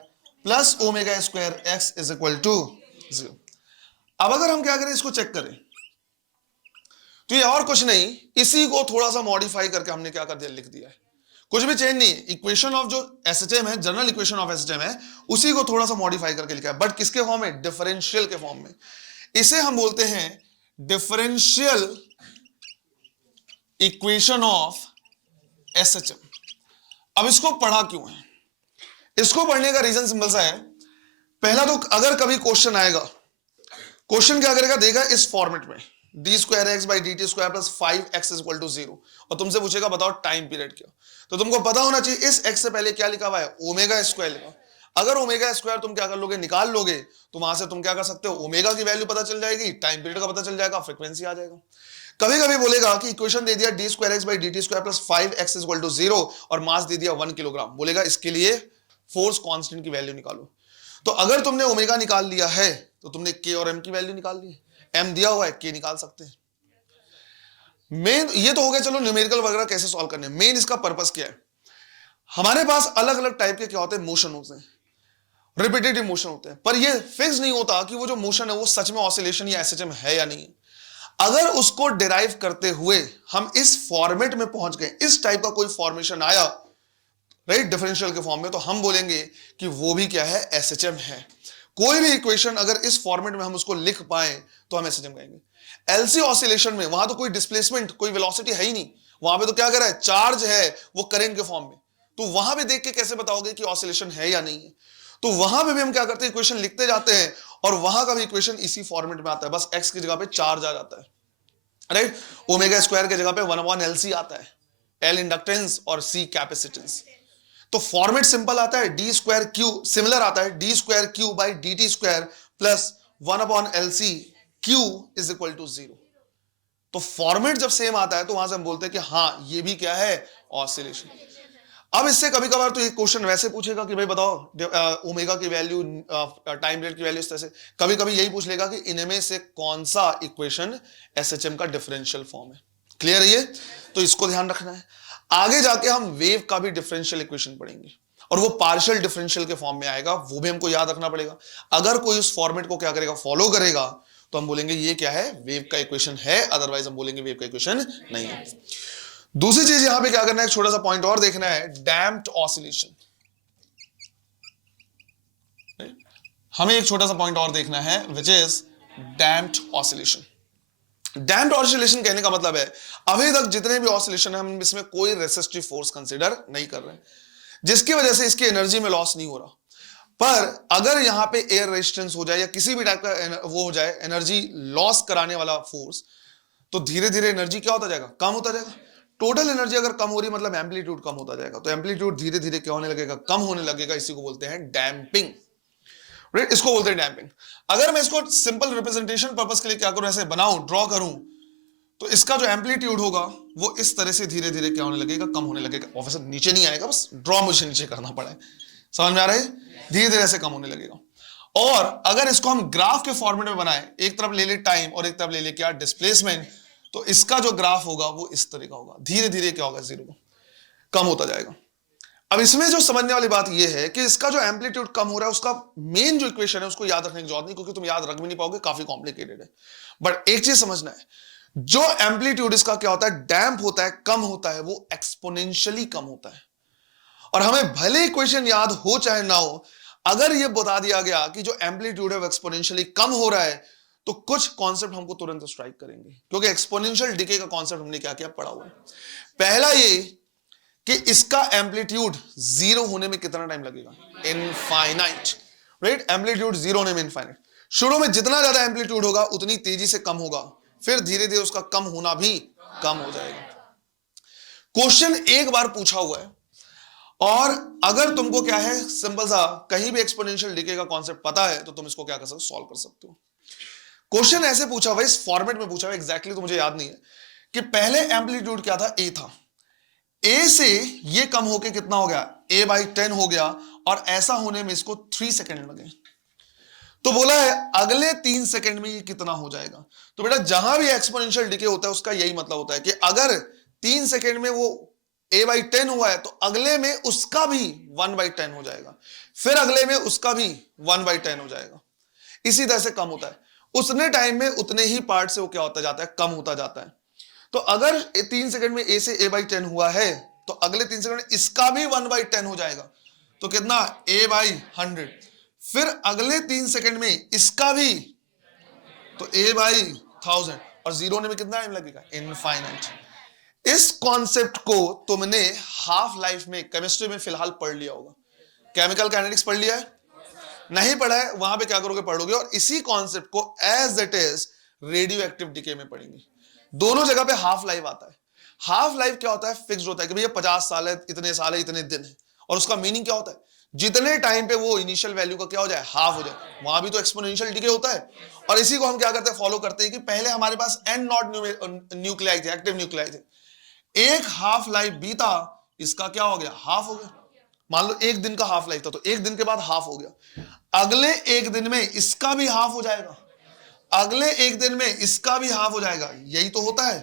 plus omega square x is equal to 0। अब अगर हम क्या करें, इसको चेक करें, तो ये और कुछ नहीं, इसी को थोड़ा सा मॉडिफाई करके हमने क्या कर दिया, लिख दिया है, कुछ भी चेंज नहीं है। इक्वेशन ऑफ जो एसएचएम है, जनरल इक्वेशन ऑफ एसएचएम है, उसी को थोड़ा सा मॉडिफाई करके लिखा है, बट किसके फॉर्म में, डिफरेंशियल के फॉर्म में। इसे हम बोलते हैं डिफरेंशियल इक्वेशन ऑफ एसएचएम। अब इसको पढ़ा क्यों है, इसको पढ़ने का रीजन सिंपल सा है। पहला तो अगर कभी क्वेश्चन आएगा, क्वेश्चन क्या करेगा, देगा इस फॉर्मेट में d square x by D T square plus 5x is equal to 0, और तुमसे पूछेगा बताओ टाइम पीरियड क्या। तो तुमको पता होना चाहिए इस x से पहले क्या लिखा हुआ है, ओमेगा स्क्वायर लिखा। अगर ओमेगा स्क्वायर तुम क्या कर लोगे, निकाल लोगे, तो वहां से तुम क्या कर सकते हो, ओमेगा की वैल्यू पता चल जाएगी, टाइम पीरियड का पता चल जाएगा, फ्रीक्वेंसी आ जाएगा। कभी कभी बोलेगा कि इक्वेशन दे दिया d square x by D T square plus 5x is equal to 0 और मास दे दिया 1 किलोग्राम, बोलेगा इसके लिए फोर्स कांस्टेंट की वैल्यू निकालो। तो अगर तुमने ओमेगा निकाल लिया है तो तुमने के और एम की वैल्यू निकाल ली, एम दिया हुआ है, के निकाल सकते हैं। मेन ये तो हो गया, चलो न्यूमेरिकल वगैरह कैसे सॉल्व करने, मेन इसका पर्पस क्या है। हमारे पास अलग अलग टाइप के क्या होते हैं, मोशन होते हैं, रिपीटेटिव मोशन होते हैं, पर ये फिक्स नहीं होता कि वो जो मोशन है वो सच में ऑसिलेशन या एसएचएम है या नहीं। अगर उसको डिराइव करते हुए हम इस फॉर्मेट में पहुंच गए, इस टाइप का कोई फॉर्मेशन आया, राइट, डिफरेंशियल के फॉर्म में, तो हम बोलेंगे कि वो भी क्या है, एसएचएम है। कोई भी इक्वेशन अगर इस फॉर्मेट में हम उसको लिख पाए तो हम एसएचएम कहेंगे। एलसी ऑसिलेशन में वहां तो कोई डिस्प्लेसमेंट, कोई वेलोसिटी है ही नहीं, वहां पे तो क्या कर रहा है, चार्ज है, वो करंट के फॉर्म में। तो वहां पे देख के कैसे बताओगे कि ऑसिलेशन है या नहीं है। तो वहां पे भी हम क्या करते हैं, इक्वेशन लिखते जाते हैं, और वहां का भी इक्वेशन इसी फॉर्मेट में आता है, बस एक्स की जगह पे चार्ज आ जाता है, राइट, ओमेगा स्क्वायर की जगह पे 1/LC आता है, एल इंडक्टेंस और सी कैपेसिटेंस। तो फॉर्मेट सिंपल आता है, डी स्क्वायर क्यू, सिमिलर आता है d square q by D T square plus 1/LC q is equal to 0। तो फॉर्मेट जब सेम आता है तो वहां से हम बोलते हैं कि हाँ ये भी क्या है, ऑसिलेशन। अब इससे कभी कभार तो ये क्वेश्चन वैसे पूछेगा कि भाई बताओ ओमेगा की वैल्यू, टाइम रेट की वैल्यू, इस तरह से कभी कभी यही पूछ लेगा कि इनमें से कौन सा इक्वेशन एसएचएम का डिफरेंशियल फॉर्म है। क्लियर है ये, तो इसको ध्यान रखना है। आगे जाके हम वेव का भी डिफरेंशियल इक्वेशन पढ़ेंगे और वो पार्शियल डिफरेंशियल के फॉर्म में आएगा, वो भी हमको याद रखना पड़ेगा। अगर कोई उस फॉर्मेट को क्या करेगा, फॉलो करेगा, तो हम बोलेंगे ये क्या है, वेव का इक्वेशन है, अदरवाइज हम बोलेंगे वेव का इक्वेशन नहीं है। दूसरी चीज यहां पे क्या करना है, एक छोटा सा पॉइंट और देखना है, डैम्प्ड ऑसिलेशन। हमें एक छोटा सा पॉइंट और देखना है, which is damped oscillation. Damped oscillation कहने का मतलब है अभी तक जितने भी ऑसिलेशन है हम इसमें कोई रेसिस्टिव फोर्स कंसीडर नहीं कर रहे हैं, जिसकी वजह से इसकी एनर्जी में लॉस नहीं हो रहा। पर अगर यहां पे एयर रेजिस्टेंस हो जाए या किसी भी टाइप का वो हो जाए, एनर्जी लॉस कराने वाला फोर्स, तो धीरे धीरे एनर्जी क्या होता जाएगा, कम होता जाएगा। टोटल एनर्जी अगर कम हो रही मतलब एम्पलीट्यूड कम होता जाएगा, तो एम्पलीट्यूड धीरे धीरे क्या होने लगेगा, कम होने लगेगा। इसी को बोलते हैं डैम्पिंग, राइट, इसको बोलते हैं डैम्पिंग। अगर मैं इसको सिंपल रिप्रेजेंटेशन पर्पस के लिए क्या करूं, ऐसे बनाऊं, ड्रॉ करूं, तो इसका जो एम्पलीट्यूड होगा वो इस तरह से धीरे धीरे क्या होने लगेगा, कम होने लगेगा। ऑफिसर नीचे नहीं आएगा, बस ड्रॉ मुझे नीचे करना पड़ा है, समझ में आ रहा है, धीरे धीरे से कम होने लगेगा। और अगर इसको हम ग्राफ के फॉर्मेट में बनाए, एक तरफ ले ले टाइम और एक तरफ ले ले क्या, डिस्प्लेसमेंट, तो इसका जो ग्राफ होगा वो इस तरह का होगा, धीरे धीरे क्या होगा, जीरो कम होता जाएगा। अब इसमें जो समझने वाली बात यह है कि इसका जो एम्पलीट्यूड कम हो रहा है, उसका मेन जो इक्वेशन है उसको याद रखने की जरूरत नहीं, क्योंकि तुम याद रख भी नहीं पाओगे, काफी कॉम्प्लिकेटेड है। बट एक चीज समझना है, जो एम्पलीट्यूड इसका क्या होता है, डैम्प होता है, कम होता है, वो एक्सपोनेंशियली कम होता है। और हमें भले इक्वेशन याद हो चाहे ना हो, अगर ये बता दिया गया कि जो एम्पलीट्यूड है वो एक्सपोनेंशियली कम हो रहा है, तो कुछ कॉन्सेप्ट हमको तुरंत स्ट्राइक करेंगे, क्योंकि एक्सपोनेंशियल डिके का कॉन्सेप्ट हमने क्या किया, पढ़ा हुआ है। पहला ये कि इसका एम्पलीट्यूड जीरो होने में कितना टाइम लगेगा, इनफाइनाइट, राइट। एम्पलीट्यूड जीरो होने में इनफाइनाइट। शुरू में जितना ज्यादा एम्पलीट्यूड होगा उतनी तेजी से कम होगा, फिर धीरे धीरे उसका कम होना भी कम हो जाएगा। क्वेश्चन एक बार पूछा हुआ है और अगर तुमको क्या है, सिंपल सा कहीं भी एक्सपोनेंशियल डिके का कॉन्सेप्ट पता है तो तुम इसको क्या कर सकते हो, सॉल्व कर सकते हो। क्वेश्चन ऐसे पूछा हुआ, इस फॉर्मेट में पूछा हुआ, एग्जैक्टली तो मुझे याद नहीं है कि पहले एम्पलीट्यूड क्या था, ए था, ए से ये कम होके कितना हो गया, a/10 हो गया, और ऐसा होने में इसको 3 सेकेंड लगे। तो बोला है अगले 3 सेकेंड में ये कितना हो जाएगा। तो बेटा जहां भी एक्सपोनेंशियल डिके होता है उसका यही मतलब होता है कि अगर 3 सेकेंड में वो a/10 हुआ है तो अगले में उसका भी 1/10 हो जाएगा, फिर अगले में उसका भी 1/10 हो जाएगा। इसी तरह से कम होता है, उतने टाइम में उतने ही पार्ट से वो क्या होता जाता है, कम होता जाता है। तो अगर 3 सेकंड में a से a/10 हुआ है तो अगले 3 सेकंड में इसका भी 1/10 हो जाएगा, तो कितना, a/100। फिर अगले 3 सेकंड में इसका भी, तो a/1000, और जीरो होने में कितना टाइम लगेगा, इनफाइनाइट। इस कॉन्सेप्ट को तुमने हाफ लाइफ में केमिस्ट्री में फिलहाल पढ़ लिया होगा। केमिकल काइनेटिक्स पढ़ लिया है, नहीं पढ़ा है, वहां पे क्या करोगे, पढ़ोगे, और इसी कॉन्सेप्ट को as it is radioactive decay में पढ़ेंगे। दोनों जगह पे हाफ लाइफ आता है। हाफ लाइफ क्या होता है, फिक्स्ड होता है कि भैया 50 साल है, इतने साल है, इतने दिन है, और उसका मीनिंग क्या होता है, जितने टाइम पे वो इनिशियल वैल्यू का क्या हो जाए, हाफ हो जाए। वहां भी तो एक्सपोनेंशियल डिके होता है, और इसी को हम क्या करते हैं, फॉलो करते हैं कि पहले हमारे पास एन नॉट न्यूक्लियाई थे, एक्टिव न्यूक्लियाई थे, एक हाफ लाइफ बीता, इसका क्या हो गया, हाफ हो गया। मान लो एक दिन का हाफ लाइफ था, तो एक दिन के बाद हाफ हो गया, अगले एक दिन में इसका भी हाफ हो जाएगा, अगले एक दिन में इसका भी हाफ हो जाएगा, यही तो होता है।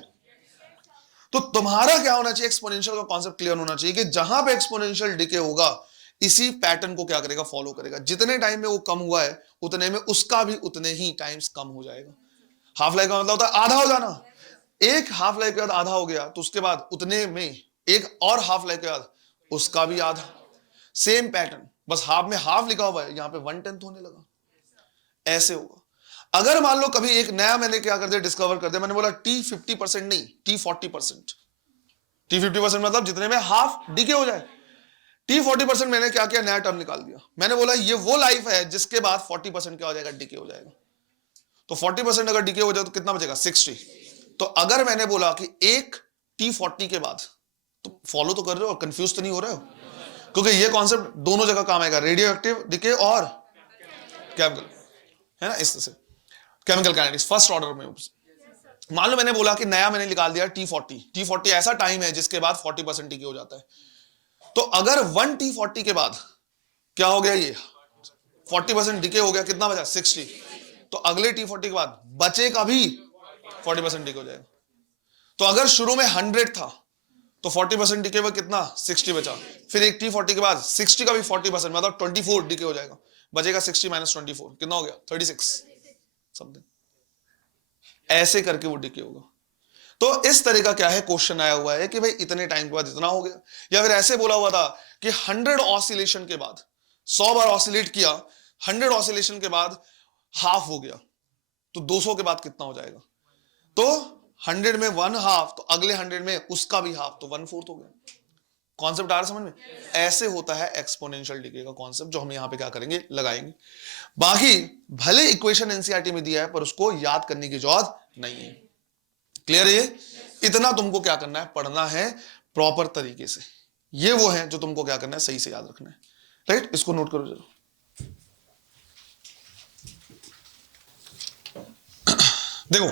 तो तुम्हारा क्या होना चाहिए, एक्सपोनेंशियल का कॉन्सेप्ट क्लियर होना चाहिए कि जहां पे एक्सपोनेंशियल डिके होगा इसी पैटर्न को क्या करेगा, फॉलो करेगा। जितने टाइम में वो कम हुआ है उतने में उसका भी उतने ही टाइम्स कम हो जाएगा। हाफ लाइफ का मतलब होता है आधा हो जाना। एक हाफ लाइफ के बाद आधा हो गया तो उसके बाद उतने में एक और हाफ लाइफ के बाद उसका भी आधा, सेम पैटर्न, बस हाफ में हाफ लिखा हुआ है, यहां पे 1/10 होने लगा। ऐसे होगा। अगर मान लो कभी एक नया मैंने क्या कर दिया, डिस्कवर कर दिया, मैंने बोला टी 50% नहीं, टी 40%। टी 50% मतलब जितने में हाफ डिके हो जाए। टी 40% मैंने क्या किया, नया टर्म निकाल दिया। मैंने बोला ये वो लाइफ है जिसके बाद 40% क्या हो जाएगा, डिके हो जाएगा। तो 40% अगर डिके हो जाए तो कितना बचेगा, 60। तो अगर मैंने बोला कि एक T40 के बाद, तो फॉलो तो कर रहे हो और कंफ्यूज तो नहीं हो रहे हो, क्योंकि ये कॉन्सेप्ट दोनों जगह काम आएगा, रेडियो एक्टिव डिके और केमिकल, है ना। इस तरह से केमिकल काइनेटिक्स फर्स्ट ऑर्डर में। मान लो मैंने बोला कि नया मैंने निकाल दिया T40। T40 ऐसा टाइम है जिसके बाद 40% डिके हो जाता है। तो अगर 1 T40 के बाद क्या हो गया, ये 40% डिके हो गया, कितना बचा, 60। तो अगले T40 के बाद बचेगा भी 40% डिके हो जाएगा। तो अगर शुरू में 100 था तो 40% डिके हुआ, कितना, 60 बचा। फिर एक T40 के बाद 60 का भी 40% मतलब 24 डिके हो जाएगा, बचेगा 60 - 24, कितना हो गया, 36 समथिंग। ऐसे करके वो डिके होगा। तो इस तरह का क्या है, क्वेश्चन आया हुआ है कि भाई इतने टाइम के बाद इतना हो गया। या फिर ऐसे बोला हुआ था कि 100 ऑसिलेशन के बाद, 100 बार ऑसिलेट किया, 100 ऑसिलेशन के बाद हाफ हो गया, तो 200 के बाद कितना हो जाएगा। तो 100 में 1 हाफ, तो अगले 100 में उसका भी हाफ, तो 1/4 हो गया। कॉन्सेप्ट आ रहा समझ में। ऐसे होता है एक्सपोनेंशियल डिके का कॉन्सेप्ट, जो हम यहां पे क्या करेंगे, लगाएंगे। बाकी भले इक्वेशन एनसीईआरटी में दिया है पर उसको याद करने की जरूरत नहीं है। क्लियर है ये। इतना तुमको क्या करना है, पढ़ना है प्रॉपर तरीके से। ये वो है जो तुमको क्या करना है, सही से याद रखना है, राइट। इसको नोट करो जरा। देखो,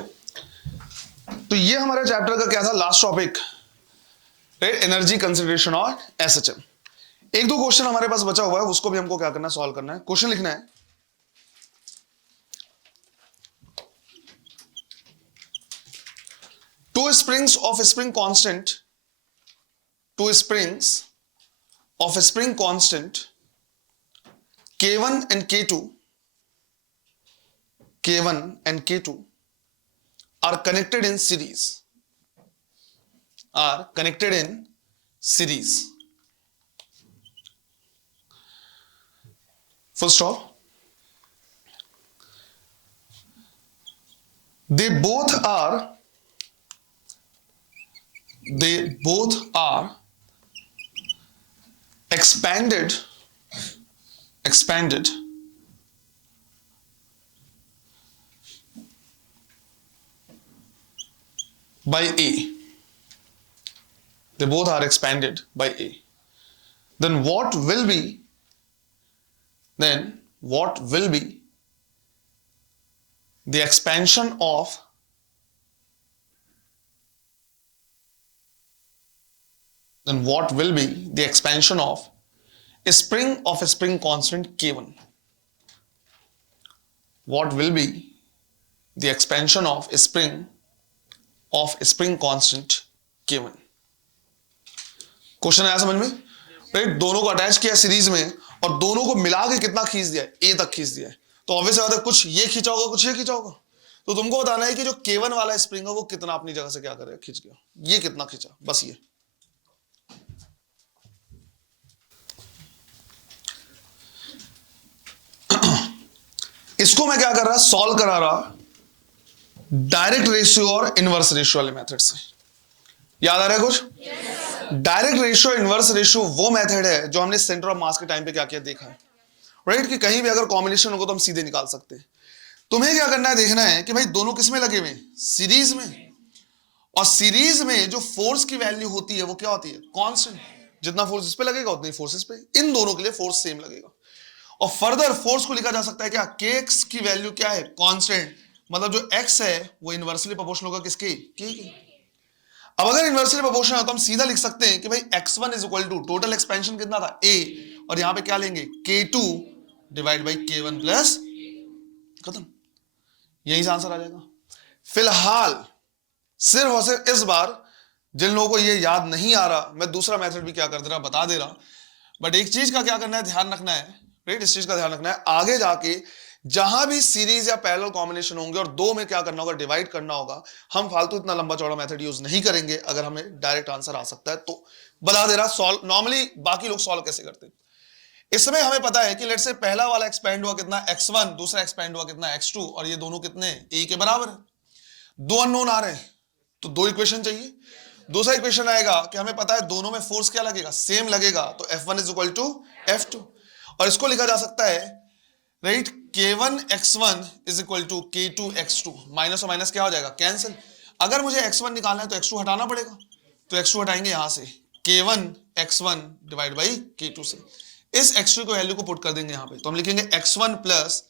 तो ये हमारे चैप्टर का क्या था, last topic, right, energy consideration और एसएचएम। एक दो क्वेश्चन हमारे पास बचा हुआ है, उसको भी हमको क्या करना है, सॉल्व करना है। क्वेश्चन लिखना है, two springs of a spring constant, two springs of a spring constant K1 and K2, K1 and K2 are connected in series, are connected in series, full stop. They both are expanded by A, they both are expanded by A, then what will be the expansion of a spring constant K1? What will be the expansion of a spring constant K1? Question आया समझ में? Right, दोनों को attach किया series में और दोनों को मिला के कितना खींच दिया है? ए तक खींच दिया है। तो ऑब्वियस बात है, कुछ ये खींचा होगा, कुछ ये खींचा होगा। तो तुमको बताना है कि जो K1 वाला स्प्रिंग है वो कितना अपनी जगह से क्या करेगा, खींच गया, ये कितना खींचा, बस ये। इसको मैं क्या कर रहा, सॉल्व करा रहा डायरेक्ट रेशियो और इनवर्स रेशियो वाले मेथड से। याद आ रहा है कुछ? डायरेक्ट रेशियो इनवर्स रेशियो वो मेथड है जो हमने सेंटर ऑफ मास के टाइम पे क्या किया देखा है, राइट, कि कहीं भी अगर कॉम्बिनेशन होगा तो हम सीधे निकाल सकते हैं। तुम्हें क्या करना है, देखना है कि भाई दोनों किस में लगे हुए, सीरीज में, और सीरीज में जो फोर्स की वैल्यू होती है वो क्या होती है, कांस्टेंट। जितना फोर्स इस पे लगेगा उतनी फोर्स इस पे, इन दोनों के लिए फोर्स सेम लगेगा। और फर्दर फोर्स को लिखा जा सकता है क्या, kx की वैल्यू क्या है, कांस्टेंट, मतलब जो x है वो इनवर्सली प्रोपोर्शनल होगा किसके, k के। अब अगर इनवर्सली प्रोपोर्शनल है तो हम सीधा लिख सकते हैं कि भाई x1 is equal to total expansion कितना था a, और यहां पे क्या लेंगे k2 divide by k1 plus, खत्म, यही से आंसर आ जाएगा। फिलहाल सिर्फ और सिर्फ इस बार जिन लोगों को ये याद नहीं आ रहा, मैं दूसरा मेथड भी क्या कर दे रहा, बता दे रहा, बट एक चीज का क्या करना है, ध्यान रखना है, राइट, इस चीज का ध्यान रखना है, आगे जाके जहां भी सीरीज या पैरेलल कॉम्बिनेशन होंगे और दो में क्या करना होगा, डिवाइड करना होगा। हम फालतू इतना लंबा चौड़ा मेथड यूज नहीं करेंगे, अगर हमें डायरेक्ट आंसर आ सकता है तो। बता दे रहा सॉल्व, नॉर्मली बाकी लोग सॉल्व कैसे करते हैं। इस समय हमें पता है कि लेट्स से पहला वाला एक्सपेंड हुआ कितना x1, दूसरा एक्सपेंड हुआ कितना x2, और ये दोनों कितने a के बराबर है। दो अननोन आ रहे हैं तो दो इक्वेशन चाहिए। दूसरा इक्वेशन आएगा कि हमें पता है दोनों में फोर्स क्या लगेगा, सेम लगेगा, तो F1 is equal to F2, और इसको लिखा जा सकता है, right, K1 x1 is equal to K2 x2, minus और माइनस क्या हो जाएगा, कैंसिल। अगर मुझे x1 निकालना है तो x2 हटाना पड़ेगा, तो x2 हटाएंगे यहां से, K1 x1 divide by K2 से, इस x2 को वैल्यू को पुट कर देंगे यहां पे, तो हम लिखेंगे x1 plus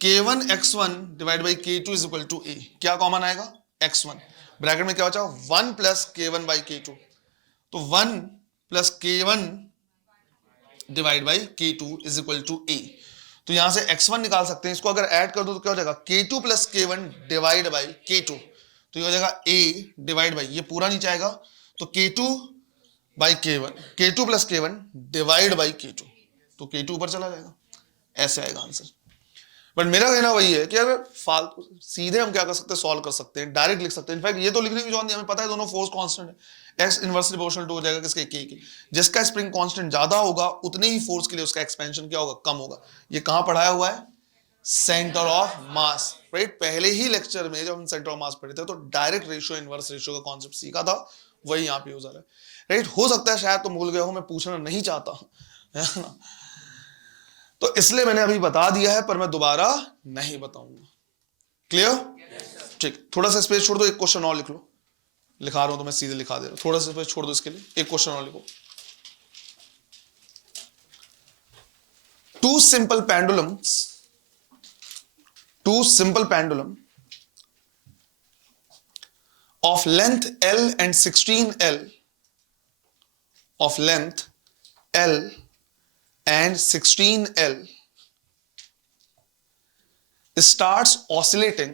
K1 x1 divide by K2 is equal to a, क्या कॉमन आएगा, x1, ब्रैकेट में क्या बचा, 1 प्लस K1 बाई K2, तो 1 plus K1 divide by K2 is equal to a, तो यहां से x1 निकाल सकते हैं, इसको अगर ऐड कर दो तो क्या हो जाएगा, K2 plus K1 divide by K2, तो ये हो जाएगा a डिवाइड बाई, ये पूरा नीचे आएगा, तो K2 by K1, K2 plus K1 divide by K2, तो K2 ऊपर चला जाएगा, ऐसे आएगा आंसर। बट मेरा कहना वही है कि अगर फालतू सीधे हम क्या कर सकते हैं, सॉल्व कर सकते हैं, डायरेक्ट लिख सकते हैं। इनफैक्ट ये तो लिखने की जरूरत नहीं, हमें पता है दोनों फोर्स कांस्टेंट है, x इनवर्सली प्रोपोर्शनल टू हो जाएगा किसके, k के। जिसका स्प्रिंग कांस्टेंट ज्यादा होगा उतने ही फोर्स के लिए उसका एक्सपेंशन क्या होगा, कम होगा। ये कहां पढ़ाया हुआ है, सेंटर ऑफ मास, राइट, पहले ही लेक्चर में जब हम सेंटर ऑफ मास पढ़े थे तो डायरेक्ट रेशियो इनवर्स रेशियो का कॉन्सेप्ट सीखा था, वही यहाँ पे यूज आ रहा है, राइट। हो सकता है शायद तुम भूल गए हो, मैं पूछना नहीं चाहता, है ना, तो इसलिए मैंने अभी बता दिया है, पर मैं दोबारा नहीं बताऊंगा। क्लियर? ठीक, थोड़ा सा स्पेस छोड़ दो, एक क्वेश्चन और लिख लो। लिखा रहा हूं तो मैं सीधे लिखा दे रहा हूं, थोड़ा सा स्पेस छोड़ दो इसके लिए, एक क्वेश्चन और लिखो। Two simple pendulum of length L and 16L, of length L and 16L starts oscillating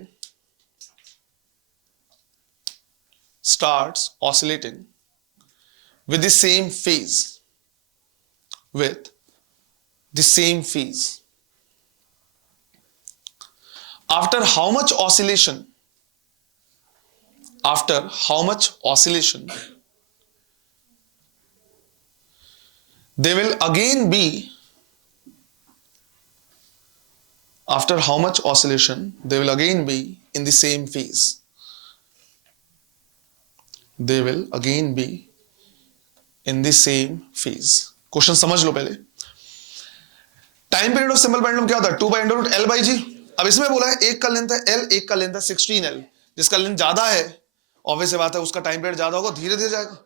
with the same phase, after how much oscillation they will again be, in the same phase. They will again be in the same phase. Question समझ लो पहले। Time period of simple pendulum क्या होता है? 2/√L/G। अब इसमें बोला है एक का लेंथ है L, एक का लेंथ है 16L। जिसका लेंथ ज्यादा है ऑब्वियस बात है उसका टाइम पीरियड ज्यादा होगा, धीरे धीरे जाएगा।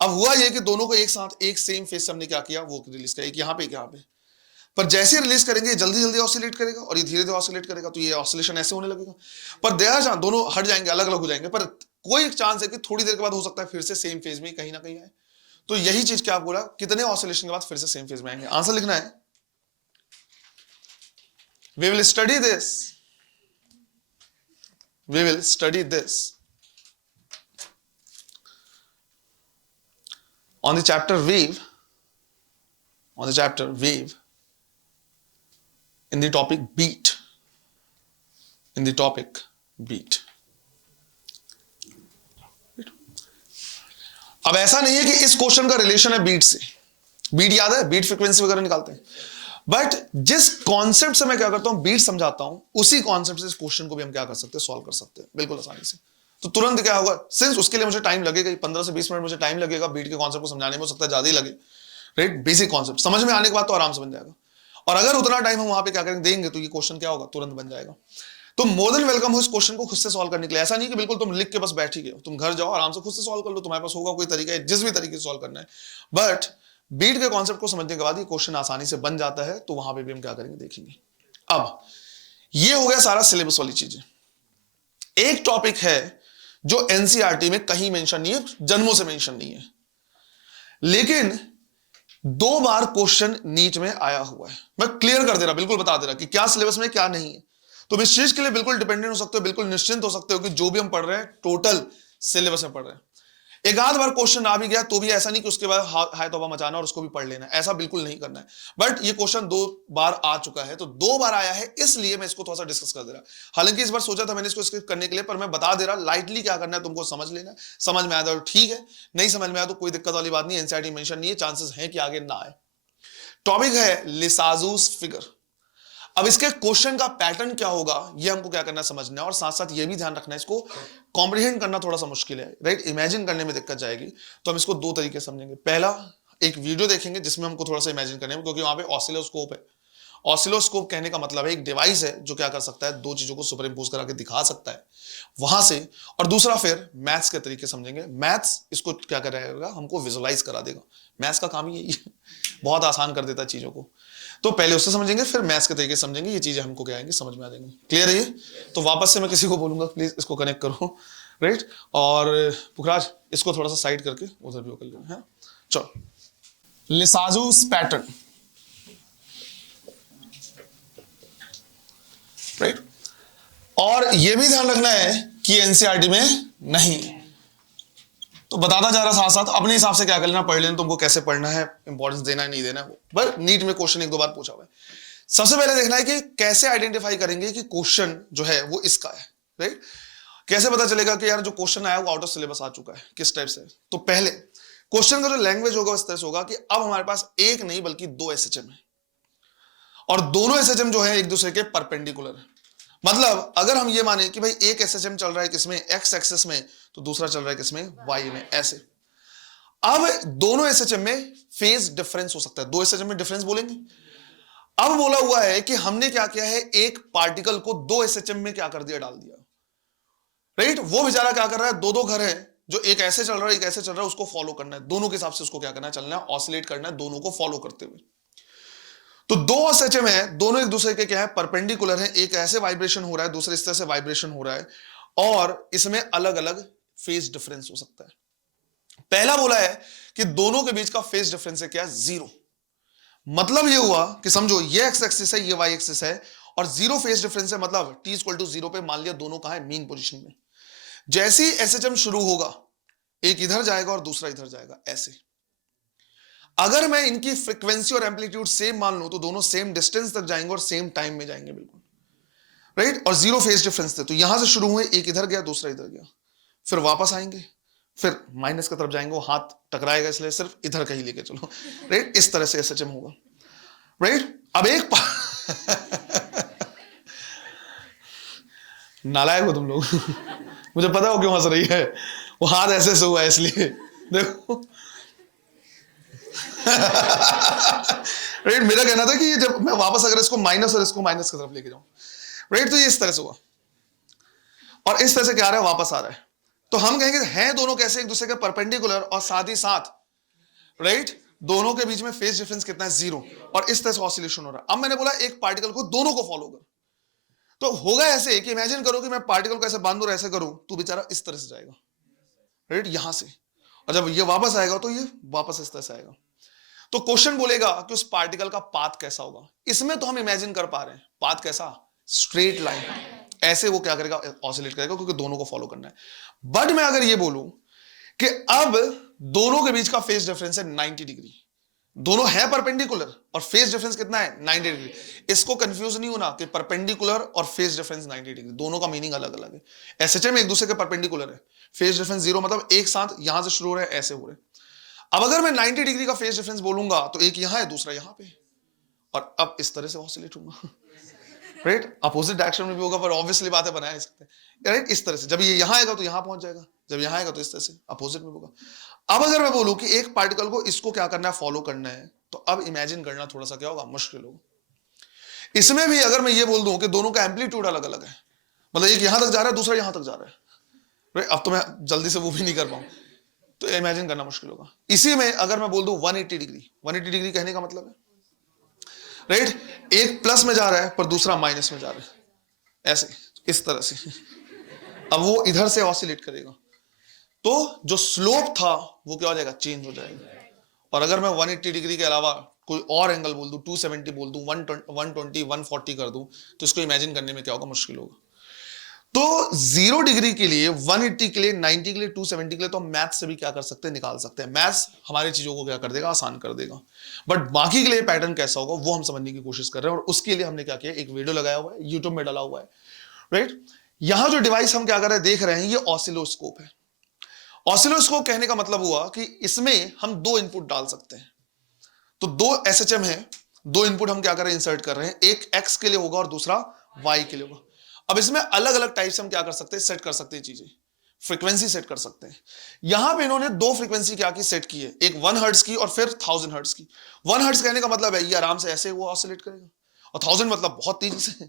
अब हुआ ये कि दोनों को एक साथ एक सेम फेज से हमने क्या किया, वो रिलीज किया, एक यहाँ पे एक यहाँ पे। पर जैसे रिलीज करेंगे जल्दी जल्दी ऑसिलेट करेगा और ये धीरे धीरे ऑसिलेट करेगा, तो ये ऑसिलेशन ऐसे होने लगेगा। पर देयर चांस दोनों हट जाएंगे, अलग अलग हो जाएंगे, पर कोई एक चांस है कि थोड़ी देर के बाद हो सकता है फिर से सेम फेज में कहीं ना कहीं आए। तो यही चीज क्या बोला, कितने ऑसिलेशन के बाद फिर से सेम फेज में आएंगे। आंसर लिखना है, we will study this, we will study this on the chapter wave, on the chapter wave, in the topic beat, in the topic beat. अब ऐसा नहीं है कि इस क्वेश्चन का रिलेशन है बीट से, बीट याद है, बीट फ्रीक्वेंसी वगैरह निकालते हैं, बट जिस कॉन्सेप्ट से मैं क्या करता हूं, बीट समझाता हूं, उसी कॉन्सेप्ट से इस क्वेश्चन को भी हम क्या कर सकते हैं, सॉल्व कर सकते हैं बिल्कुल आसानी से। तो तुरंत क्या होगा, सिंस उसके लिए मुझे टाइम लगेगा, 15 से 20 मिनट मुझे टाइम लगेगा बीट के कॉन्सेप्ट को समझाने में, हो सकता है ज्यादा ही लगे, राइट। बेसिक कॉन्सेप्ट समझ में आने के बाद तो आराम से बन जाएगा। और अगर उतना टाइम हम वहां पे क्या करेंगे देंगे तो ये क्वेश्चन क्या होगा, तुरंत बन जाएगा। तो मोर देन वेलकम हो इस क्वेश्चन को खुद से सॉल्व करने के लिए। ऐसा नहीं कि बिल्कुल तुम लिख के बस बैठ ही गए, तुम घर जाओ आराम से खुद से सॉल्व कर लो, तुम्हारे पास होगा कोई तरीका है, जिस भी तरीके से सॉल्व करना है। बट बीट के कॉन्सेप्ट को समझने के बाद ये क्वेश्चन आसानी से बन जाता है, तो वहां पे भी हम क्या करेंगे देखेंगे। अब ये हो गया सारा सिलेबस वाली चीजें। एक टॉपिक है जो एनसीईआरटी में कहीं मेंशन नहीं है, जन्मों से मेंशन नहीं है, लेकिन 2 बार क्वेश्चन नीट में आया हुआ है। मैं क्लियर कर दे रहा, बिल्कुल बता दे रहा कि क्या सिलेबस में क्या नहीं है। तो इस चीज के लिए बिल्कुल डिपेंडेंट हो सकते हो, बिल्कुल निश्चिंत हो सकते हो कि जो भी हम पढ़ रहे हैं टोटल सिलेबस में पढ़ रहे हैं। एक आध बार क्वेश्चन आ भी गया तो भी ऐसा नहीं कि उसके बाद हाय तौबा मचाना और उसको भी पढ़ लेना, ऐसा बिल्कुल नहीं करना है। बट ये क्वेश्चन 2 बार आ चुका है, तो 2 बार आया है इसलिए मैं इसको थोड़ा सा डिस्कस कर दे रहा। हालांकि इस बार सोचा था मैंने इसको स्किप करने के लिए, पर मैं बता दे रहा लाइटली क्या करना है, तुमको समझ लेना, समझ में आया तो ठीक है, नहीं समझ में आया तो कोई दिक्कत वाली बात नहीं, एनसीईआरटी मेंशन नहीं है, चांसेस है कि आगे ना आए। टॉपिक है लिसाजूस फिगर। अब इसके क्वेश्चन का पैटर्न क्या होगा ये हमको क्या करना है, समझना है, और साथ साथ ये भी ध्यान रखना है इसको कॉम्प्रिहेंड करना थोड़ा सा मुश्किल है, राइट। इमेजिन करने में दिक्कत जाएगी, तो हम इसको 2 तरीके समझेंगे। पहला एक वीडियो देखेंगे जिसमें हमको थोड़ा सा इमेजिन करने में, क्योंकि वहां पे ऑसिलोस्कोप है। ऑसिलोस्कोप कहने का मतलब है एक डिवाइस है जो क्या कर सकता है, 2 चीजों को सुपर इम्पोज करा के दिखा सकता है वहां से। और दूसरा फिर मैथ्स के तरीके समझेंगे। मैथ्स इसको क्या कराएगा, हमको विजुअलाइज करा देगा। मैथ्स का काम ही यही है, बहुत आसान कर देता है चीजों को। तो पहले उससे समझेंगे, फिर मैथ्स के तरीके समझेंगे, ये चीजें हमको क्या आएंगी, समझ में आ जाएंगी। क्लियर है ये? तो वापस से मैं किसी को बोलूंगा प्लीज इसको कनेक्ट करो, राइट। और पुखराज इसको थोड़ा सा साइड करके उधर भी कर लेना। चलो, लिसाजूस पैटर्न, राइट। और ये भी ध्यान रखना है कि एनसीईआरटी में नहीं, तो बताता जा रहा साथ साथ अपने हिसाब से क्या कर लेना, पढ़ लेना, तुमको कैसे पढ़ना है, इंपॉर्टेंस देना है नहीं देना है, बट नीट में क्वेश्चन 1-2 बार पूछा हुआ है। सबसे पहले देखना है कि कैसे आइडेंटिफाई करेंगे कि क्वेश्चन जो है वो इसका है, राइट। कैसे पता चलेगा कि यार जो क्वेश्चन आया वो आउट ऑफ सिलेबस आ चुका है, किस टाइप से। तो पहले क्वेश्चन का जो लैंग्वेज होगा इस तरह से होगा कि अब हमारे पास एक नहीं बल्कि 2 एसएचएम है, और दोनों एसएचएम जो है एक दूसरे के परपेंडिकुलर है। मतलब अगर हम ये माने कि भाई एक एसएचएम चल रहा है किसमें, एक्स एक्सिस में, तो दूसरा चल रहा है किसमें, वाई में, ऐसे। अब दोनों एसएचएम में फेज डिफरेंस हो सकता है, 2 एसएचएम में डिफरेंस बोलेंगे। अब बोला हुआ है कि हमने क्या किया है, एक पार्टिकल को 2 एसएचएम में क्या कर दिया, डाल दिया, राइट। वो बेचारा क्या कर रहा है, 2 घर है, जो एक ऐसे चल रहा है एक ऐसे चल रहा है, उसको फॉलो करना है, दोनों के हिसाब से उसको क्या करना है, चलना है, ऑसिलेट करना है, दोनों को फॉलो करते हुए। तो 2 एसएचएम है, दोनों एक दूसरे के क्या है, परपेंडिकुलर है, एक ऐसे वाइब्रेशन हो रहा है, दूसरे इस तरह से वाइब्रेशन हो रहा है, और इसमें अलग अलग फेज डिफरेंस हो सकता है। पहला बोला है कि दोनों के बीच का फेज डिफरेंस है क्या, 0। मतलब ये हुआ कि समझो ये एक्स एक्सिस है, ये वाई एक्सिस है, और 0 फेज डिफरेंस है, मतलब t = 0 पे मान लिया दोनों कहां है, मीन पोजीशन में। जैसे ही एसएचएम शुरू होगा, एक इधर जाएगा और दूसरा इधर जाएगा, ऐसे। अगर मैं इनकी फ्रीक्वेंसी और एम्पलीट्यूड सेम मान लूं, तो दोनों सेम डिस्टेंस तक जाएंगे और सेम टाइम में जाएंगे, बिल्कुल, राइट। और 0 फेज डिफरेंस थे, तो यहां से शुरू हुए, एक इधर गया दूसरा इधर गया, फिर वापस आएंगे, फिर माइनस की तरफ जाएंगे, वो हाथ टकराएगा, इसलिए सिर्फ इधर का ही लेके चलो, राइट। इस तरह से एसएचएम होगा, राइट। अब एक नालायक हो तुम लोग मुझे पता हो क्यों हंस रही है, वो हाथ ऐसे से हुआ है इसलिए। देखो राइट, मेरा कहना था कि जब मैं वापस अगर इसको माइनस और इसको माइनस की तरफ लेके जाऊं, राइट, तो ये इस तरह से हुआ और इस तरह से क्या आ रहा है, वापस आ रहा है। तो हम कहेंगे हैं दोनों कैसे एक दूसरे के परपेंडिकुलर और साथ ही साथ, राइट, दोनों के बीच में फेज डिफरेंस कितना है, 0, और इस तरह से ऑसिलेशन हो रहा है। अब मैंने बोला एक पार्टिकल को दोनों को फॉलो कर, तो होगा ऐसे कि इमेजिन करो कि मैं पार्टिकल को ऐसे बांधू और ऐसे करूं, तो बेचारा इस तरह से जाएगा, राइट, यहां से, और जब ये वापस आएगा तो ये वापस इस तरह से आएगा। तो क्वेश्चन बोलेगा कि उस पार्टिकल का पाथ कैसा होगा। इसमें तो हम इमेजिन कर पा रहे हैं पाथ कैसा, स्ट्रेट लाइन, ऐसे वो क्या करेगा, ऑसिलेट करेगा, क्योंकि दोनों को फॉलो करना है। बट मैं अगर ये बोलूं कि अब दोनों के बीच का फेज डिफरेंस है 90 डिग्री, दोनों है परपेंडिकुलर और फेज डिफरेंस कितना है, 90 डिग्री। इसको कंफ्यूज नहीं होना कि परपेंडिकुलर और फेज डिफरेंस 90 डिग्री, दोनों का मीनिंग अलग अलग है। एसएचएम एक दूसरे के परपेंडिकुलर है, फेज डिफरेंस 0, मतलब एक साथ यहां से शुरू हो रहे हैं, ऐसे हो रहे हैं। अब अगर मैं 90 डिग्री का फेज डिफरेंस बोलूंगा तो एक यहां है, दूसरा यहां पे, और अब इस तरह से ऑसिलेट होगा, राइट, अपोजिट डायरेक्शन में भी होगा, पर ऑब्वियसली बातें बना नहीं सकते, राइट, इस तरह से जब ये यहां आएगा तो यहां पहुंच जाएगा, जब यहां आएगा तो इस तरह से अपोजिट में होगा। अब अगर मैं बोलूं कि एक पार्टिकल को इसको क्या करना है, फॉलो करना है, तो अब इमेजिन करना थोड़ा सा क्या होगा, मुश्किल होगा। इसमें भी अगर मैं ये बोल दूं कि दोनों का एम्पलीट्यूड अलग अलग है, मतलब एक यहां तक जा रहा है, दूसरा यहां तक जा रहा है, राइट, अब तो मैं जल्दी से वो भी नहीं कर पाऊं, तो इमेजिन करना मुश्किल होगा। इसी में अगर मैं बोल दूं 180 डिग्री, 180 डिग्री कहने का मतलब है, राइट, एक प्लस में जा रहा है पर दूसरा माइनस में जा रहा है, ऐसे इस तरह से, अब वो इधर से ऑसिलेट करेगा, तो जो स्लोप था वो क्या हो जाएगा, चेंज हो जाएगा। और अगर मैं 180 डिग्री के अलावा कोई और एंगल बोल दूं, 270 बोल दूं, 120 140 कर दूं, तो इसको इमेजिन करने में क्या होगा, मुश्किल होगा। तो 0 डिग्री के लिए, 180 के लिए, 90 के लिए, 270 के लिए, तो हम मैथ से भी क्या कर सकते हैं, निकाल सकते हैं। मैथ्स हमारी चीजों को क्या कर देगा, आसान कर देगा। बट बाकी के लिए पैटर्न कैसा होगा वो हम समझने की कोशिश कर रहे हैं, और उसके लिए हमने क्या किया, एक वीडियो लगाया हुआ है, यूट्यूब में डाला हुआ है, राइट। यहां जो डिवाइस हम क्या कर रहे हैं, देख रहे हैं, ये ऑसिलोस्कोप है। ऑसिलोस्कोप कहने का मतलब हुआ कि इसमें हम 2 इनपुट डाल सकते हैं। तो 2 एसएचएम है, 2 इनपुट हम क्या कर रहे हैं, इंसर्ट कर रहे हैं, एक एक्स के लिए होगा और दूसरा वाई के लिए होगा। अब इसमें अलग अलग टाइप से हम क्या कर सकते हैं, सेट कर सकते हैं चीजें, फ्रीक्वेंसी सेट कर सकते हैं। यहां पे इन्होंने 2 फ्रीक्वेंसी क्या की, सेट की है, एक 1 हर्ट्ज की और फिर 1000 हर्ट्ज की। 1 हर्ट्ज कहने का मतलब है ये आराम से ऐसे वो ऑसिलेट करेगा, और 1000 मतलब बहुत तेजी से।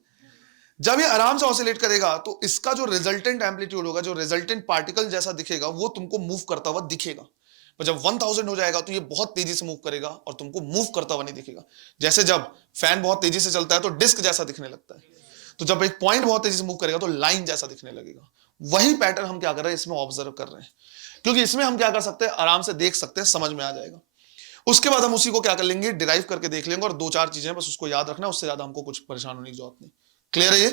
जब ये आराम से ऑसिलेट करेगा तो इसका जो रिजल्टेंट एम्पलीट्यूड होगा, जो रिजल्टेंट पार्टिकल जैसा दिखेगा, वो तुमको मूव करता हुआ दिखेगा। पर जब 1000 हो जाएगा तो ये बहुत तेजी से मूव करेगा और तुमको मूव करता हुआ नहीं दिखेगा। जैसे जब फैन बहुत तेजी से चलता है तो डिस्क जैसा दिखने लगता है, तो जब एक पॉइंट बहुत तेजी से मूव करेगा तो लाइन जैसा दिखने लगेगा। वही पैटर्न हम क्या कर रहे हैं, इसमें ऑब्जर्व कर रहे हैं, क्योंकि इसमें हम क्या कर सकते हैं, आराम से देख सकते हैं, समझ में आ जाएगा। उसके बाद हम उसी को क्या कर लेंगे, डिराइव करके देख लेंगे, और 2-4 चीजें बस उसको याद रखना है, उससे ज्यादा हमको कुछ परेशान होने की जरूरत नहीं। क्लियर है ये,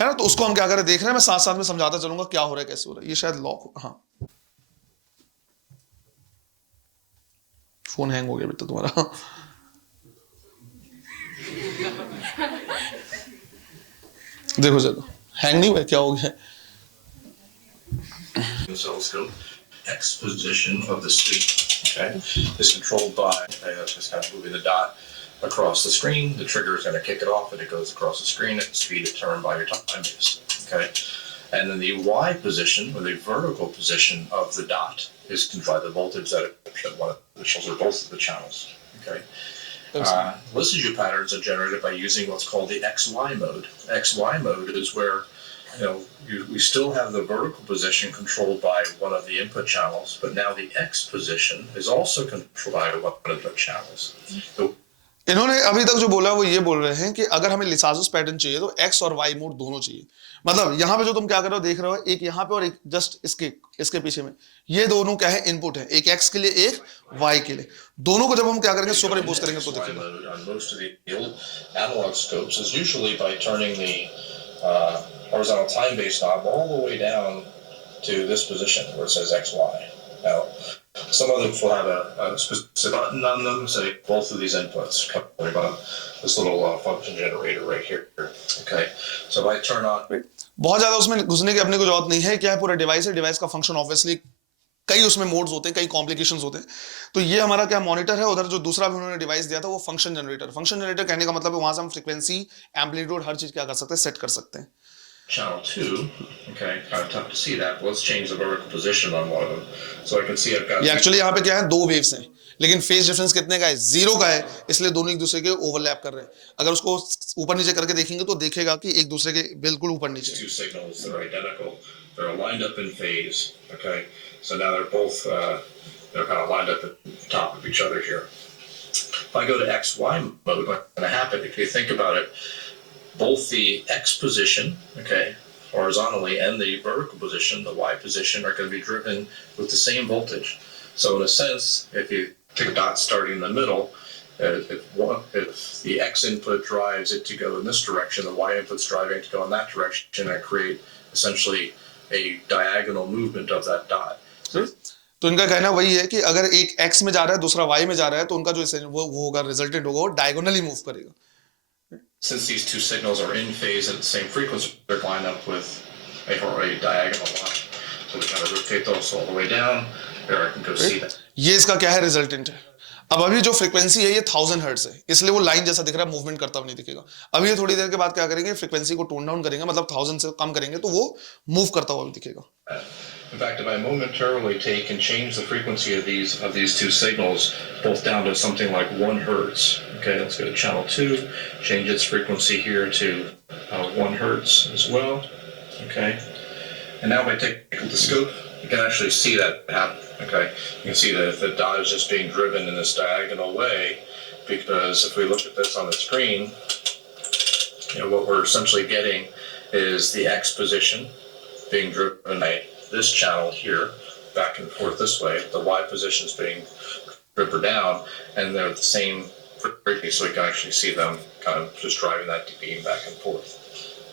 है ना। तो उसको हम क्या करें, देख रहे हैं, मैं साथ साथ में समझाता चलूंगा क्या हो रहा है, कैसे हो रहा है। ये शायद लॉक, हाँ, फोन हैंग हो गया बेटा तुम्हारा। देखो चलो, हैंग नहीं हुआ, क्या हो गया। X position of the screen, okay, is controlled by just kind of moving the dot across the screen. The trigger is going to kick it off, and it goes across the screen at the speed determined by your time base, okay. And then the Y position, or the vertical position of the dot, is controlled by the voltage that one of the channels or both of the channels, okay. Listening patterns are generated by using what's called the XY mode. XY mode is where we still have the vertical position controlled by one of the input channels, but now the X position is also controlled by one of the channels. So, इन्होंने अभी तक जो बोला वो ये बोल रहे हैं कि अगर हमें लिसासुस पैटर्न चाहिए तो एक्स और वाई मोड दोनों चाहिए। मतलब यहाँ पे जो तुम क्या कर रहे हो, देख रहे हो, एक यहाँ पे और एक जस्ट इसके पीछे में, ये दोनों क्या है, इनपुट है, एक एक्स के लिए एक वाई के लिए। दोनों को जब हम क्या करेंगे, सुपर इम्पोज करेंगे तो दिखेगा। most of the analog scopes is usually by turning the horizontal time base knob all the way down to this position where it says XY. Now, some of them will have a specific button on them, say both of these inputs, this little function generator right here. Okay, so if I turn on, बहुत ज्यादा उसमें घुसने की अपने को जरूरत नहीं है, क्या है, पूरा डिवाइस है, डिवाइस का फंक्शन ऑब्वियसली कई उसमें मोड्स होते हैं, कई कॉम्प्लिकेशंस होते हैं। तो ये हमारा क्या मॉनिटर है, उधर जो दूसरा भी उन्होंने डिवाइस दिया था वो फंक्शन जनरेटर। फंक्शन जनरेटर कहने का मतलब है वहां से हम फ्रीक्वेंसी, एम्पलीट्यूड, हर चीज क्या कर सकते हैं, सेट कर सकते हैं। channel 2, okay, kind of tough to see that. Let's change the vertical position on one of them. So I can see I've got... ये एक्चुअली यहाँ पे क्या है, 2 वेव्स हैं, लेकिन फेज डिफरेंस कितने का है? 0 का है, इसलिए दोनों एक दूसरे के ओवरलैप कर रहे हैं। अगर उसको ऊपर नीचे करके देखेंगे तो देखेगा कि एक दूसरे के बिल्कुल ऊपर नीचे। Two signals that are identical. They're lined up in phase. Okay, so now they're both they're kind of lined up at the top of each other here. If I go to XY mode, what's going to happen? If you think about it, both the X position, okay, horizontally, and the vertical position, the Y position, are going to be driven with the same voltage. So in a sense, if you take a dot starting in the middle, if the X input drives it to go in this direction, the Y input's driving to go in that direction, and create essentially a diagonal movement of that dot. तो इनका कहना वही है कि अगर एक x में जा रहा है दूसरा y में जा रहा है तो उनका जो वो होगा रिजल्टेंट होगा वो डायगोनली मूव करेगा। Since these two signals are in phase at the same frequency, they're lined up with a diagonal line. So we kind of rotate those all the way down. There I can go see that. ये इसका क्या है resultant है। अब अभी जो frequency है ये 1000 हर्ट्ज है, इसलिए वो लाइन जैसा दिख रहा है, मूवमेंट करता हुआ नहीं दिखेगा। अभी ये थोड़ी देर के बाद क्या करेंगे, फ्रीक्वेंसी को टोन डाउन करेंगे, मतलब 1000 से कम करेंगे तो वो मूव करता हुआ भी दिखेगा। In fact, if I momentarily take and change the frequency of these two signals both down to something like 1 hertz. Okay, let's go to channel 2, change its frequency here to 1 hertz as well. Okay, and now if I take the scope, you can actually see that happen. Okay, you can see that the dot is just being driven in this diagonal way, because if we look at this on the screen, what we're essentially getting is the X position being driven by this channel here, back and forth this way. The Y position is being driven down, and they're the same frequency, so we can actually see them kind of just driving that beam back and forth.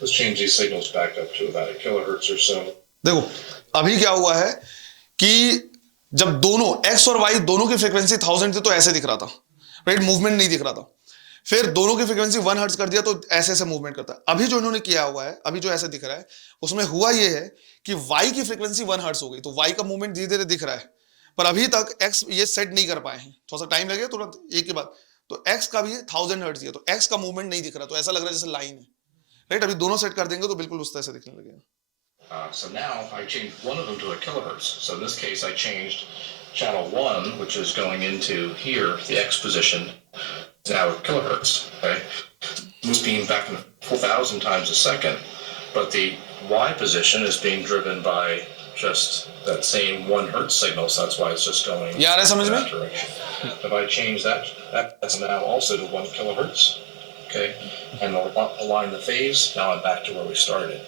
Let's change these signals back up to about 1 kilohertz or so. देखो अभी क्या हुआ है कि जब दोनों x और y दोनों की फ्रीक्वेंसी 1000 थी तो ऐसे दिख रहा था, राइट, मूवमेंट नहीं दिख रहा था। फिर दोनों की फ्रीक्वेंसी 1 हर्ट्ज कर दिया तो ऐसे ऐसे मूवमेंट करता है। अभी जो इन्होंने किया हुआ है, अभी जो ऐसे दिख रहा है, उसमें हुआ ये है कि y की फ्रीक्वेंसी 1 हर्ट्ज हो गई, तो y का मूवमेंट धीरे धीरे दिख रहा है, पर अभी तक x ये सेट नहीं कर पाए हैं, थोड़ा सा टाइम लगेगा, तुरंत एक के बाद। तो x का भी 1000 हर्ट्ज है, तो x का मूवमेंट नहीं दिख रहा, तो ऐसा लग रहा है जैसे लाइन है, राइट। अभी दोनों सेट कर देंगे तो बिल्कुल उस तरह से दिखने लगेगा। So now I changed one of them to 1 kilohertz. So in this case, I changed channel 1, which is going into here, the X position, is now 1 kilohertz. Okay, moving back 4,000 times a second, but the Y position is being driven by just that same 1 hertz signal, so that's why it's just going in that direction. If I change that's now also to 1 kilohertz, okay, and align the phase, now I'm back to where we started.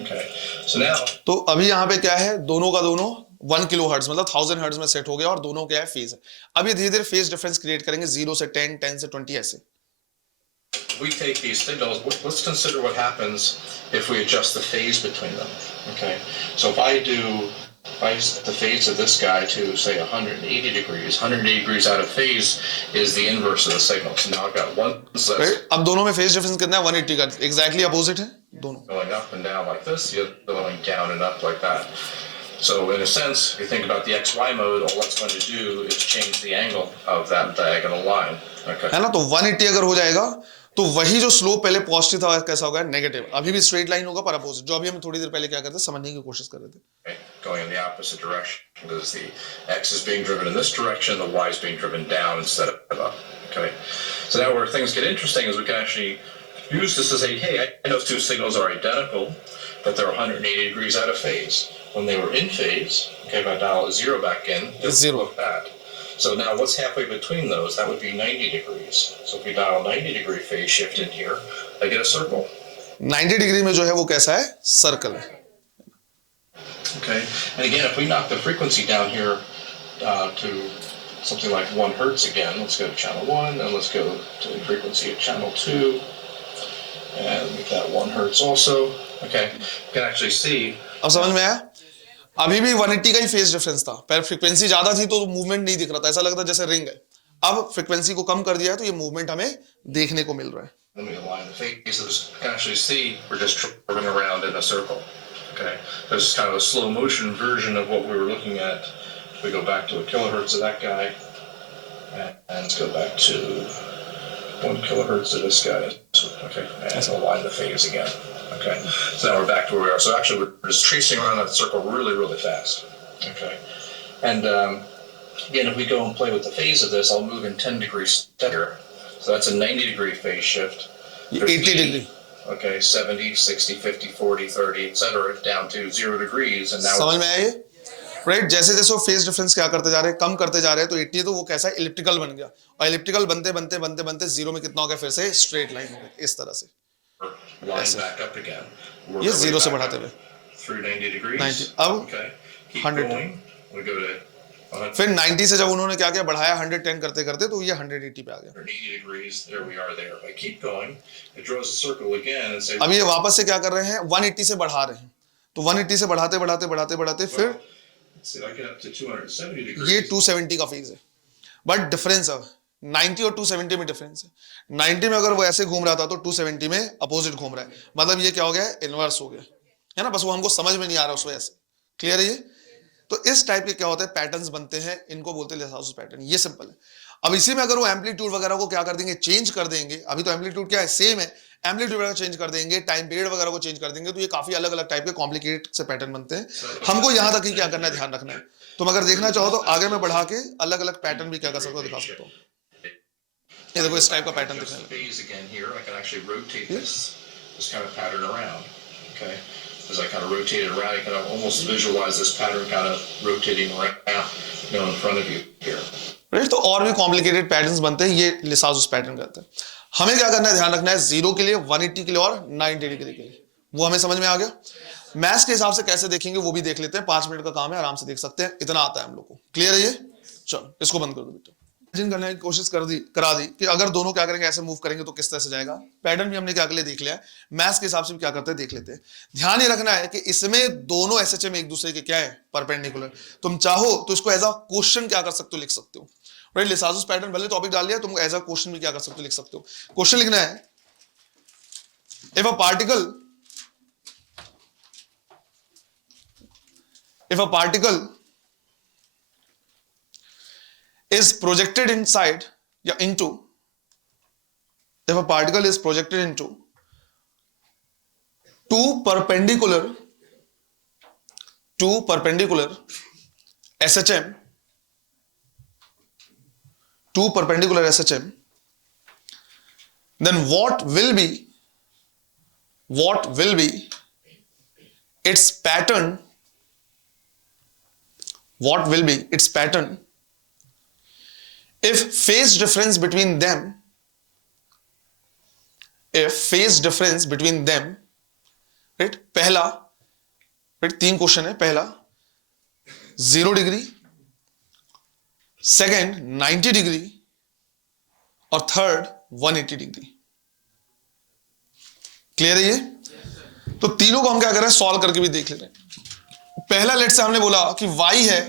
Okay, so now, तो अभी यहाँ पे क्या है, दोनों का दोनों 1 kilo hertz मतलब 1000 हर्ट्ज में सेट हो गया और दोनों क्या है फेज है। अब ये धीरे धीरे फेज डिफरेंस क्रिएट करेंगे 0 से 10, 10 से 20 ऐसे। we take these signals, let's consider what happens if we adjust the phase between them. Okay, so if I set the phase of this guy to say 180 degrees, 180 degrees out of phase is the inverse of the signal. So now I've got one right? अब दोनों में phase difference कितना है, 180 का, exactly opposite है दोनों, going up and down like this, the other going down and up like that. So in a sense, if you think about the XY mode, all it's going to do is change the angle of that diagonal line. Okay. है ना, तो 180 अगर हो जाएगा तो वही जो slope पहले पॉजिटिव था कैसा होगा, नेगेटिव। अभी भी स्ट्रेट लाइन होगा पर अपोजिट, जो अभी हम थोड़ी देर पहले क्या करते समझने की कोशिश कर रहे थे। Okay. Going in the opposite direction, because the X is being driven in this direction, the Y is being driven down instead of up. Okay, so now where things get interesting is we can actually use this to say, hey, I know two signals are identical, but they're 180 degrees out of phase. When they were in phase, okay, if I dial a 0 back in, it's 0. Look that. So now what's halfway between those? That would be 90 degrees. So if we dial a 90 degree phase shift in here, I get a circle. 90 degree में जो है वो कैसा है, circle है। Okay, and again, if we knock the frequency down here to something like 1 hertz again, let's go to channel 1, and let's go to the frequency of channel 2, and make that 1 hertz also. Okay, you can actually see. अब समझ में आया, अभी भी 180 का ही phase difference था, पहले frequency ज्यादा थी तो मूवमेंट नहीं दिख रहा था, ऐसा लगता जैसे रिंग है। अब फ्रीक्वेंसी को कम कर दिया है तो ये मूवमेंट हमें देखने को मिल रहा है। Let me align the phases. You can actually see we're just traveling around in a circle. Okay, this is kind of a slow motion version of what we were looking at. We go back to 1 kilohertz of that guy, and let's go back to 1 kilohertz of this guy. Okay, and align the phase again. Okay, so now we're back to where we are. So actually, we're just tracing around that circle really, really fast. Okay, and Again, if we go and play with the phase of this, I'll move in 10 degrees center. So that's a 90-degree phase shift. 80 degree Okay, 70, 60, 50, 40, 30, etc. down to 0 degrees. And now समझ में आया ये? Right जैसे जैसे वो phase difference क्या करते जा रहे हैं, कम करते जा रहे हैं, तो 80 है तो वो कैसा इलिप्टिकल बन गया, और इलिप्टिकल बनते बनते बनते बनते जीरो में कितना हो गया, फिर से स्ट्रेट लाइन हो गया इस तरह से, line back up again. Work ये our way जीरो से back बढ़ाते up हुए through 90 degrees. 90 अब Okay. Keep 100 going. We go to 100. फिर 90 से जब उन्होंने क्या किया, बढ़ाया 110 करते करते, तो ये 180 पे आ गया। 180 degrees, there we are there. If I keep going, it draws a circle again and say, अब ये वापस से क्या कर रहे हैं, 180 से बढ़ा रहे हैं, तो 180 से बढ़ाते बढ़ाते बढ़ाते बढ़ाते फिर see, I get up to 270 degrees. ये 270 का फेज है, बट डिफरेंस अब 90 और 270 में डिफरेंस है। 90 में अगर वो ऐसे घूम रहा था तो 270 में अपोजिट घूम रहा है, मतलब ये क्या हो गया, इनवर्स हो गया है ना, बस वो हमको समझ में नहीं आ रहा उस वजह से। क्लियर है ये? तो इस टाइप के क्या होते हैं, पैटर्न्स बनते हैं, इनको बोलते हैं लिसासुस पैटर्न। ये सिंपल है। अब इसी में अगर वो एम्पलीट्यूड वगैरह को क्या कर देंगे, चेंज कर देंगे, अभी तो एम्पलीट्यूड क्या है, सेम है, एम्पलीट्यूड वगैरह चेंज कर देंगे, टाइम पीरियड वगैरह को चेंज कर देंगे, तो ये काफी अलग अलग टाइप के कॉम्प्लिकेटेड से पैटर्न बनते हैं। हमको यहां तक ही क्या करना है, ध्यान रखना है। तुम अगर देखना चाहो तो आगे मैं बढ़ा के अलग अलग पैटर्न भी क्या कर सकता हूँ, दिखा सकता हूँ। ये देखो इस टाइप का पैटर्न दिखने लगा। phase again here, I can actually rotate this kind of pattern around. Okay, as I kind of rotate it around, you can almost visualize this pattern kind of rotating around, in front of you here. Right, तो और भी complicated patterns बनते हैं, ये लिसासुस pattern कहते हैं। हमें क्या करना है, ध्यान रखना है, 0 के लिए, 180 के लिए और 90 डिग्री के लिए, वो हमें समझ में आ गया। मैथ्स के हिसाब से कैसे देखेंगे वो भी देख लेते हैं, 5 मिनट का काम है, आराम से देख सकते हैं, इतना आता है हम लोग को। क्लियर है ये? चलो इसको बंद कर दो बेटा। इमेजिन करने की कोशिश करा दी कि अगर दोनों क्या करेंगे, ऐसे मूव करेंगे तो किस तरह से जाएगा। पैटर्न भी हमने क्या कर लिया, देख लिया है, मैथ्स के हिसाब से भी क्या करते हैं देख लेते हैं। ध्यान ये रखना है कि इसमें दोनों एसएचएम एक दूसरे के क्या है, परपेंडिकुलर। तुम चाहो तो इसको एज अ क्वेश्चन क्या कर सकते हो, लिख सकते हो। राइट, लिसासुस पैटर्न भले टॉपिक डाल लिया, तुम एज अ क्वेश्चन भी क्या कर सकते हो, लिख सकते हो। क्वेश्चन लिखना है, if a particle is projected inside या into, if a particle is projected into two perpendicular SHM, then what will be its pattern, if phase difference between them, right, पहला, right, 3 क्वेश्चन है, पहला 0 degree, second 90 degree और third 180 degree. Clear है ये? तो तीनों को हम क्या कर रहे हैं, सॉल्व करके भी देख ले रहे हैं। पहला लेट से हमने बोला कि y है,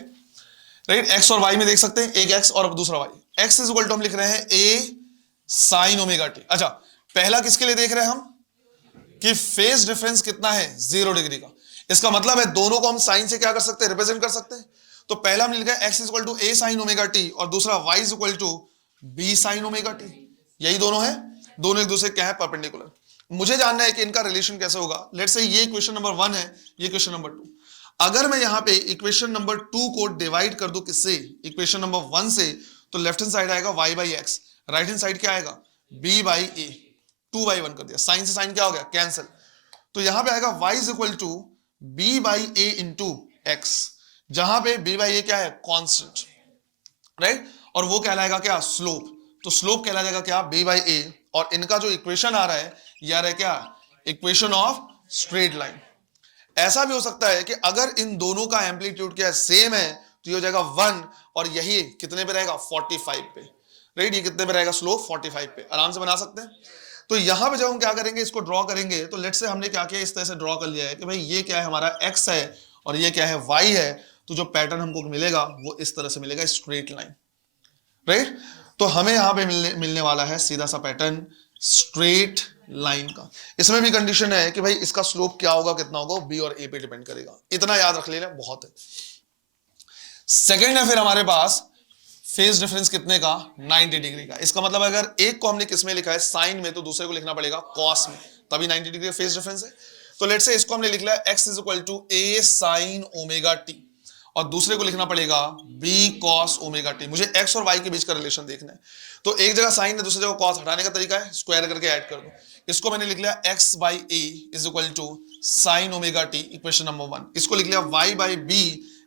राइट, x और y में देख सकते हैं, एक x और दूसरा y। x is equal to हम लिख रहे हैं a sin ओमेगा t। अच्छा, पहला किसके लिए देख रहे हैं हम, कि फेज डिफरेंस कितना है, 0 डिग्री का। इसका मतलब है दोनों को हम साइन से क्या कर सकते हैं, रिप्रेजेंट कर सकते हैं। तो पहला हमने लिखा है x is equal to a sin omega t और दूसरा y is equal to b sin omega t। यही दोनों है, दोनों एक दूसरे क्या है, परपेंडिकुलर। मुझे जानना है कि इनका रिलेशन कैसे होगा। लेट्स से ये इक्वेशन नंबर 1 है, ये इक्वेशन नंबर 2। अगर मैं यहाँ पे इक्वेशन नंबर 2 को डिवाइड कर दूं किससे, इक्वेशन नंबर 1 से, तो लेफ्ट हैंड साइड आएगा y by x, right hand side क्या आएगा, b बाई ए। 2/1 कर दिया, साइन से साइन क्या हो गया, कैंसिल। तो यहां पे आएगा y is equal to b by a into x, जहां पे b बाई ए क्या है, कांस्टेंट, राइट, और वो कहलाएगा क्या, स्लोप। तो स्लोप कहला जाएगा क्या, b बाई ए, और इनका जो इक्वेशन आ रहा है यार है क्या, इक्वेशन ऑफ स्ट्रेट लाइन। ऐसा भी हो सकता है कि अगर इन दोनों का एम्पलीट्यूड क्या है, सेम है, तो ये हो जाएगा 1 और यही कितने पे रहेगा, 45 पे, राइट, ये कितने पे रहेगा, स्लोप 45 पे। आराम से बना सकते हैं। तो यहां पे जब हम क्या करेंगे, इसको ड्रॉ करेंगे, तो लेट्स से हमने क्या किया, इस तरह से ड्रॉ कर लिया है कि भाई ये क्या है, हमारा x है और ये क्या है, y है। तो जो पैटर्न हमको मिलेगा वो इस तरह से मिलेगा, स्ट्रेट लाइन, राइट। तो हमें यहां पे मिलने वाला है सीधा सा पैटर्न स्ट्रेट लाइन का। इसमें भी कंडीशन है कि भाई इसका स्लोप क्या होगा, कितना होगा, b और a पे डिपेंड करेगा। इतना याद रख लेना, बहुत है। सेकंड है फिर हमारे पास फेज डिफरेंस कितने का, 90 डिग्री का। इसका मतलब अगर एक को हमने किस में लिखा है, साइन में, तो दूसरे को लिखना पड़ेगा कॉस में, तभी 90 डिग्री फेज डिफरेंस है। तो लेट्स से इसको हमने लिख लिया x is equal to a sin omega t, और दूसरे को लिखना पड़ेगा b cos ओमेगा टी। मुझे x और y के बीच का रिलेशन देखना है, तो एक जगह साइन है, दूसरी जगह cos। हटाने का तरीका है स्क्वायर करके ऐड कर दो। इसको मैंने लिख लिया x by a is equal to sine omega t, equation number 1। इसको लिख लिया y बाई b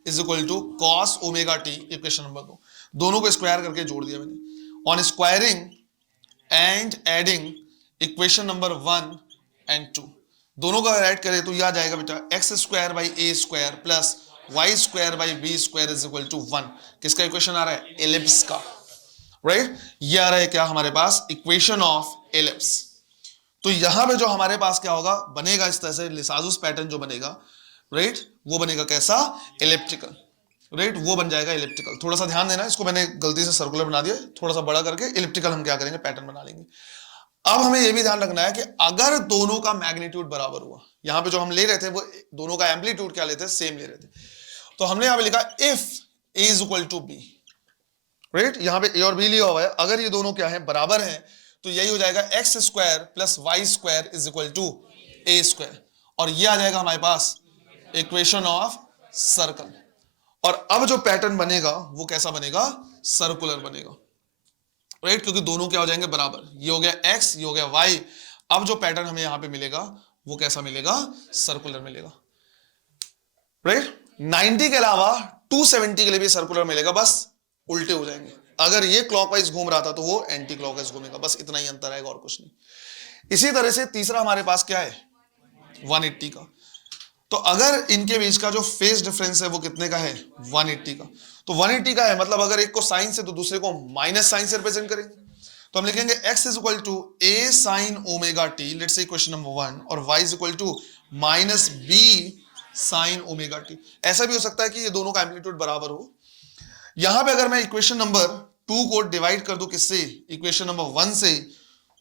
is equal to cos omega t, equation number 2। दोनों को स्क्वायर करके जोड़ दिया मैंने। On squaring and adding equation number 1 and 2, दोनों का ऐड करें तो यह आ जाएगा बेटा x square by a square plus y square by b square is equal to 1। किसका इक्वेशन आ रहा है? एलिप्स का, राइट। ये आ रहा है क्या हमारे पास? Equation of ellipse. तो यहां पे जो हमारे पास क्या होगा, बनेगा इस तरह से लिसाजुस पैटर्न जो बनेगा, राइट, वो बनेगा कैसा? एलिप्टिकल, राइट, वो बन जाएगा एलिप्टिकल। थोड़ा सा ध्यान देना, इसको मैंने गलती से सर्कुलर बना दिया, थोड़ा सा बड़ा करके एलिप्टिकल हम क्या करेंगे, पैटर्न बना लेंगे। अब हमें यह भी ध्यान रखना है कि अगर दोनों का मैग्नीट्यूड बराबर हुआ, यहां पे जो हम ले रहे थे वो दोनों का एम्पलीट्यूड क्या लेते हैं? सेम ले रहे थे। तो हमने यहां पे लिखा if a is equal to b, right, यहां पे ए और बी लिया हुआ है। अगर ये दोनों क्या है? बराबर हैं, तो यही हो जाएगा x square plus y square is equal to a square, और ये आ जाएगा हमारे पास इक्वेशन ऑफ सर्कल। और अब जो पैटर्न बनेगा वो कैसा बनेगा? सर्कुलर बनेगा, राइट, क्योंकि दोनों क्या हो जाएंगे? बराबर। ये हो गया x, ये हो गया y। अब जो पैटर्न हमें यहां पे मिलेगा वो कैसा मिलेगा? सर्कुलर मिलेगा, राइट। 90 के अलावा 270 के लिए भी सर्कुलर मिलेगा, बस उल्टे हो जाएंगे। अगर ये क्लॉकवाइज घूम रहा था तो वो एंटी क्लॉकवाइज घूमेगा, बस इतना ही अंतर आएगा और कुछ नहीं। इसी तरह से तीसरा हमारे पास क्या है? 180 का। तो अगर इनके बीच का जो फेज डिफरेंस है वो कितने का है? 180 का। तो 180 का है मतलब अगर एक को साइन से तो दूसरे को माइनस साइन से रिप्रेजेंट करेंगे, तो हम लिखेंगे x is equal to a sine omega t, let's say equation number 1, और y is equal to minus b sine omega t. ऐसा भी हो सकता है कि ये दोनों का एम्पलीट्यूड बराबर हो। यहां पे अगर मैं इक्वेशन नंबर 2 को डिवाइड कर दूं किससे? इक्वेशन नंबर 1 से,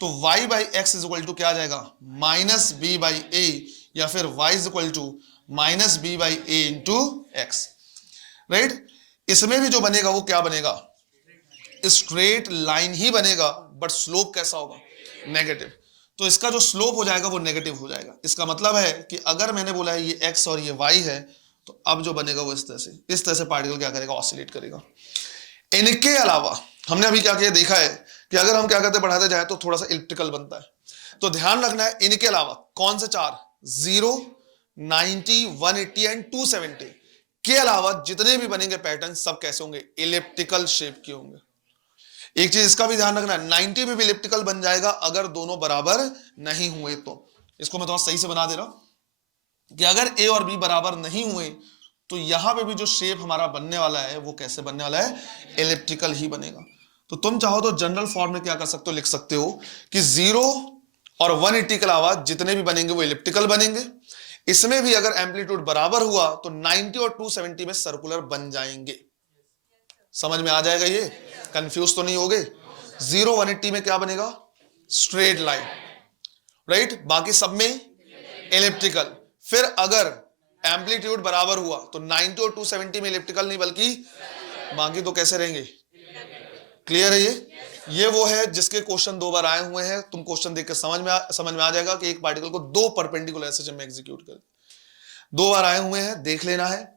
तो y by x is equal to क्या आ जाएगा? माइनस बी बाई ए, या फिर y is equal to minus b by a into x, right. इसमें भी जो बनेगा वो क्या बनेगा? स्ट्रेट लाइन ही बनेगा, बट स्लोप कैसा होगा? नेगेटिव। तो इसका जो स्लोप हो जाएगा वो नेगेटिव हो जाएगा। इसका मतलब है कि अगर मैंने बोला है ये x और ये y है, तो अब जो बनेगा वो इस तरह से पार्टिकल क्या करेगा? ऑसिलेट करेगा। इनके अलावा हमने अभी क्या किया? देखा है कि अगर हम क्या करते बढ़ाते जाए तो थोड़ा सा इलिप्टिकल बनता है। तो ध्यान रखना है, इनके अलावा कौन से चार? 0, 90, 180 एंड 270 के अलावा जितने भी बनेंगे पैटर्न सब कैसे होंगे? इलिप्टिकल शेप के होंगे। एक चीज इसका भी ध्यान रखना है, 90 में भी इलिप्टिकल बन जाएगा अगर दोनों बराबर नहीं हुए तो। इसको मैं थोड़ा सही से बना दे रहा हूं कि अगर a और b बराबर नहीं हुए तो यहां पे भी जो शेप हमारा बनने वाला है वो कैसे बनने वाला है? इलिप्टिकल ही बनेगा। तो तुम चाहो तो जनरल फॉर्म में क्या कर सकते हो? लिख सकते हो कि 0 और 180 के अलावा जितने भी बनेंगे वो इलिप्टिकल बनेंगे। इसमें भी अगर एम्पलीट्यूड बराबर हुआ तो 90 और 270 में सर्कुलर बन जाएंगे। समझ में आ जाएगा? ये कंफ्यूज तो नहीं हो गए? 0, 180 में क्या बनेगा? स्ट्रेट लाइन, राइट, बाकी सब में एलिप्टिकल। फिर अगर एम्पलीट्यूड बराबर हुआ तो 90 और 270 में इलिप्टिकल नहीं बल्कि बाकी तो कैसे रहेंगे? क्लियर है? ये वो है जिसके क्वेश्चन 2 बार आए हुए हैं। तुम क्वेश्चन देख के समझ में आ जाएगा कि एक पार्टिकल को 2 परपेंडिकुलर एसएचएम में एग्जीक्यूट कर, 2 बार आए हुए हैं, देख लेना है,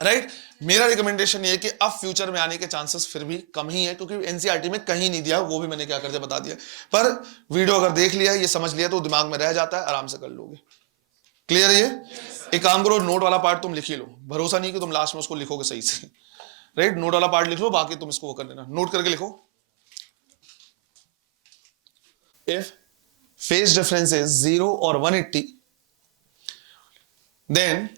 राइट। मेरा रिकमेंडेशन ये है कि अब फ्यूचर में आने के चांसेस फिर भी कम ही है, क्योंकि एनसीईआरटी में कहीं नहीं दिया, वो भी मैंने क्या कर दिया? बता दिया। पर वीडियो अगर देख लिया, ये समझ लिया तो दिमाग में रह जाता है, आराम से कर लोगे। क्लियर है? ये एक काम करो, नोट वाला पार्ट तुम लिख ही लो। भरोसा नहीं कि तुम लास्ट में उसको लिखोगे सही से, राइट। नोट वाला पार्ट लिख लो, बाकी तुम इसको वो कर लेना। नोट करके लिखो, इफ फेज डिफरेंस इज 0 और 180 then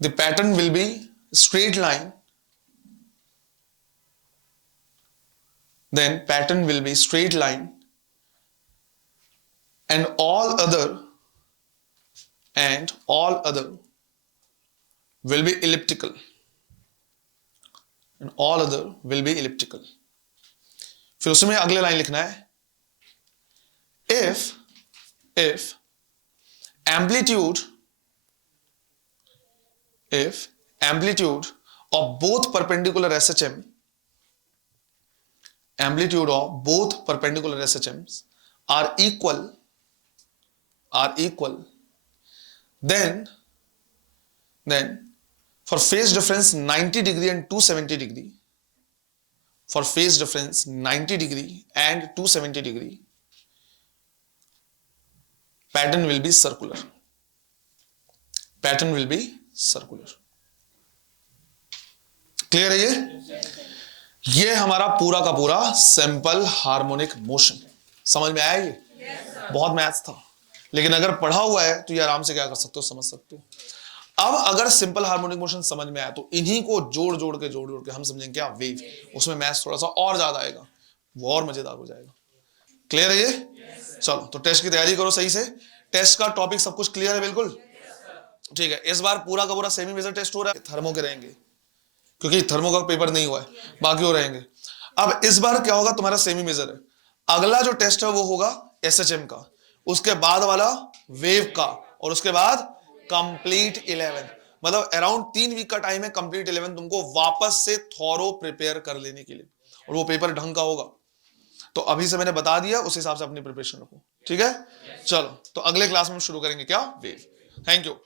the pattern will be straight line, then pattern will be straight line, and all other will be elliptical, and all other will be elliptical. फिर उसमें अगले लाइन लिखना है, if amplitude of both perpendicular SHMs are equal, then for phase difference 90 degree and 270 degree, for phase difference 90 degree and 270 degree, pattern will be circular. Pattern will be circular. Clear है? ये हमारा पूरा का पूरा simple harmonic motion. समझ में आया? ये बहुत मैथ्स था, लेकिन अगर पढ़ा हुआ है तो ये आराम से क्या कर सकते हो, समझ सकते हो। अब अगर सिंपल हार्मोनिक मोशन समझ में आया तो इन्हीं को जोड़ जोड़ के हम समझेंगे क्या, वेव। उसमें मैथ्स थोड़ा सा और ज्यादा आएगा, वो और मजेदार हो जाएगा। क्लियर है ये? चलो तो टेस्ट की तैयारी करो सही से। टेस्ट का टॉपिक सब कुछ क्लियर है? बिल्कुल ठीक है। इस बार पूरा का पूरा सेमी मेजर टेस्ट हो रहा है, थर्मो के रहेंगे क्योंकि थर्मो का पेपर नहीं हुआ है, बाकी हो रहेंगे। अब इस बार क्या होगा, तुम्हारा सेमी मेजर है, अगला जो टेस्ट है वो होगा एसएचएम का, उसके बाद वाला वेव का, और उसके बाद कंप्लीट 11। मतलब अराउंड 3 वीक का टाइम है कंप्लीट 11 तुमको वापस से थॉरो प्रिपेयर कर लेने के लिए, और वो पेपर ढंग का होगा। तो अभी से मैंने बता दिया, उस हिसाब से अपनी प्रिपरेशन रखो, ठीक है। चलो तो अगले क्लास में शुरू करेंगे क्या, वेव। Thank you.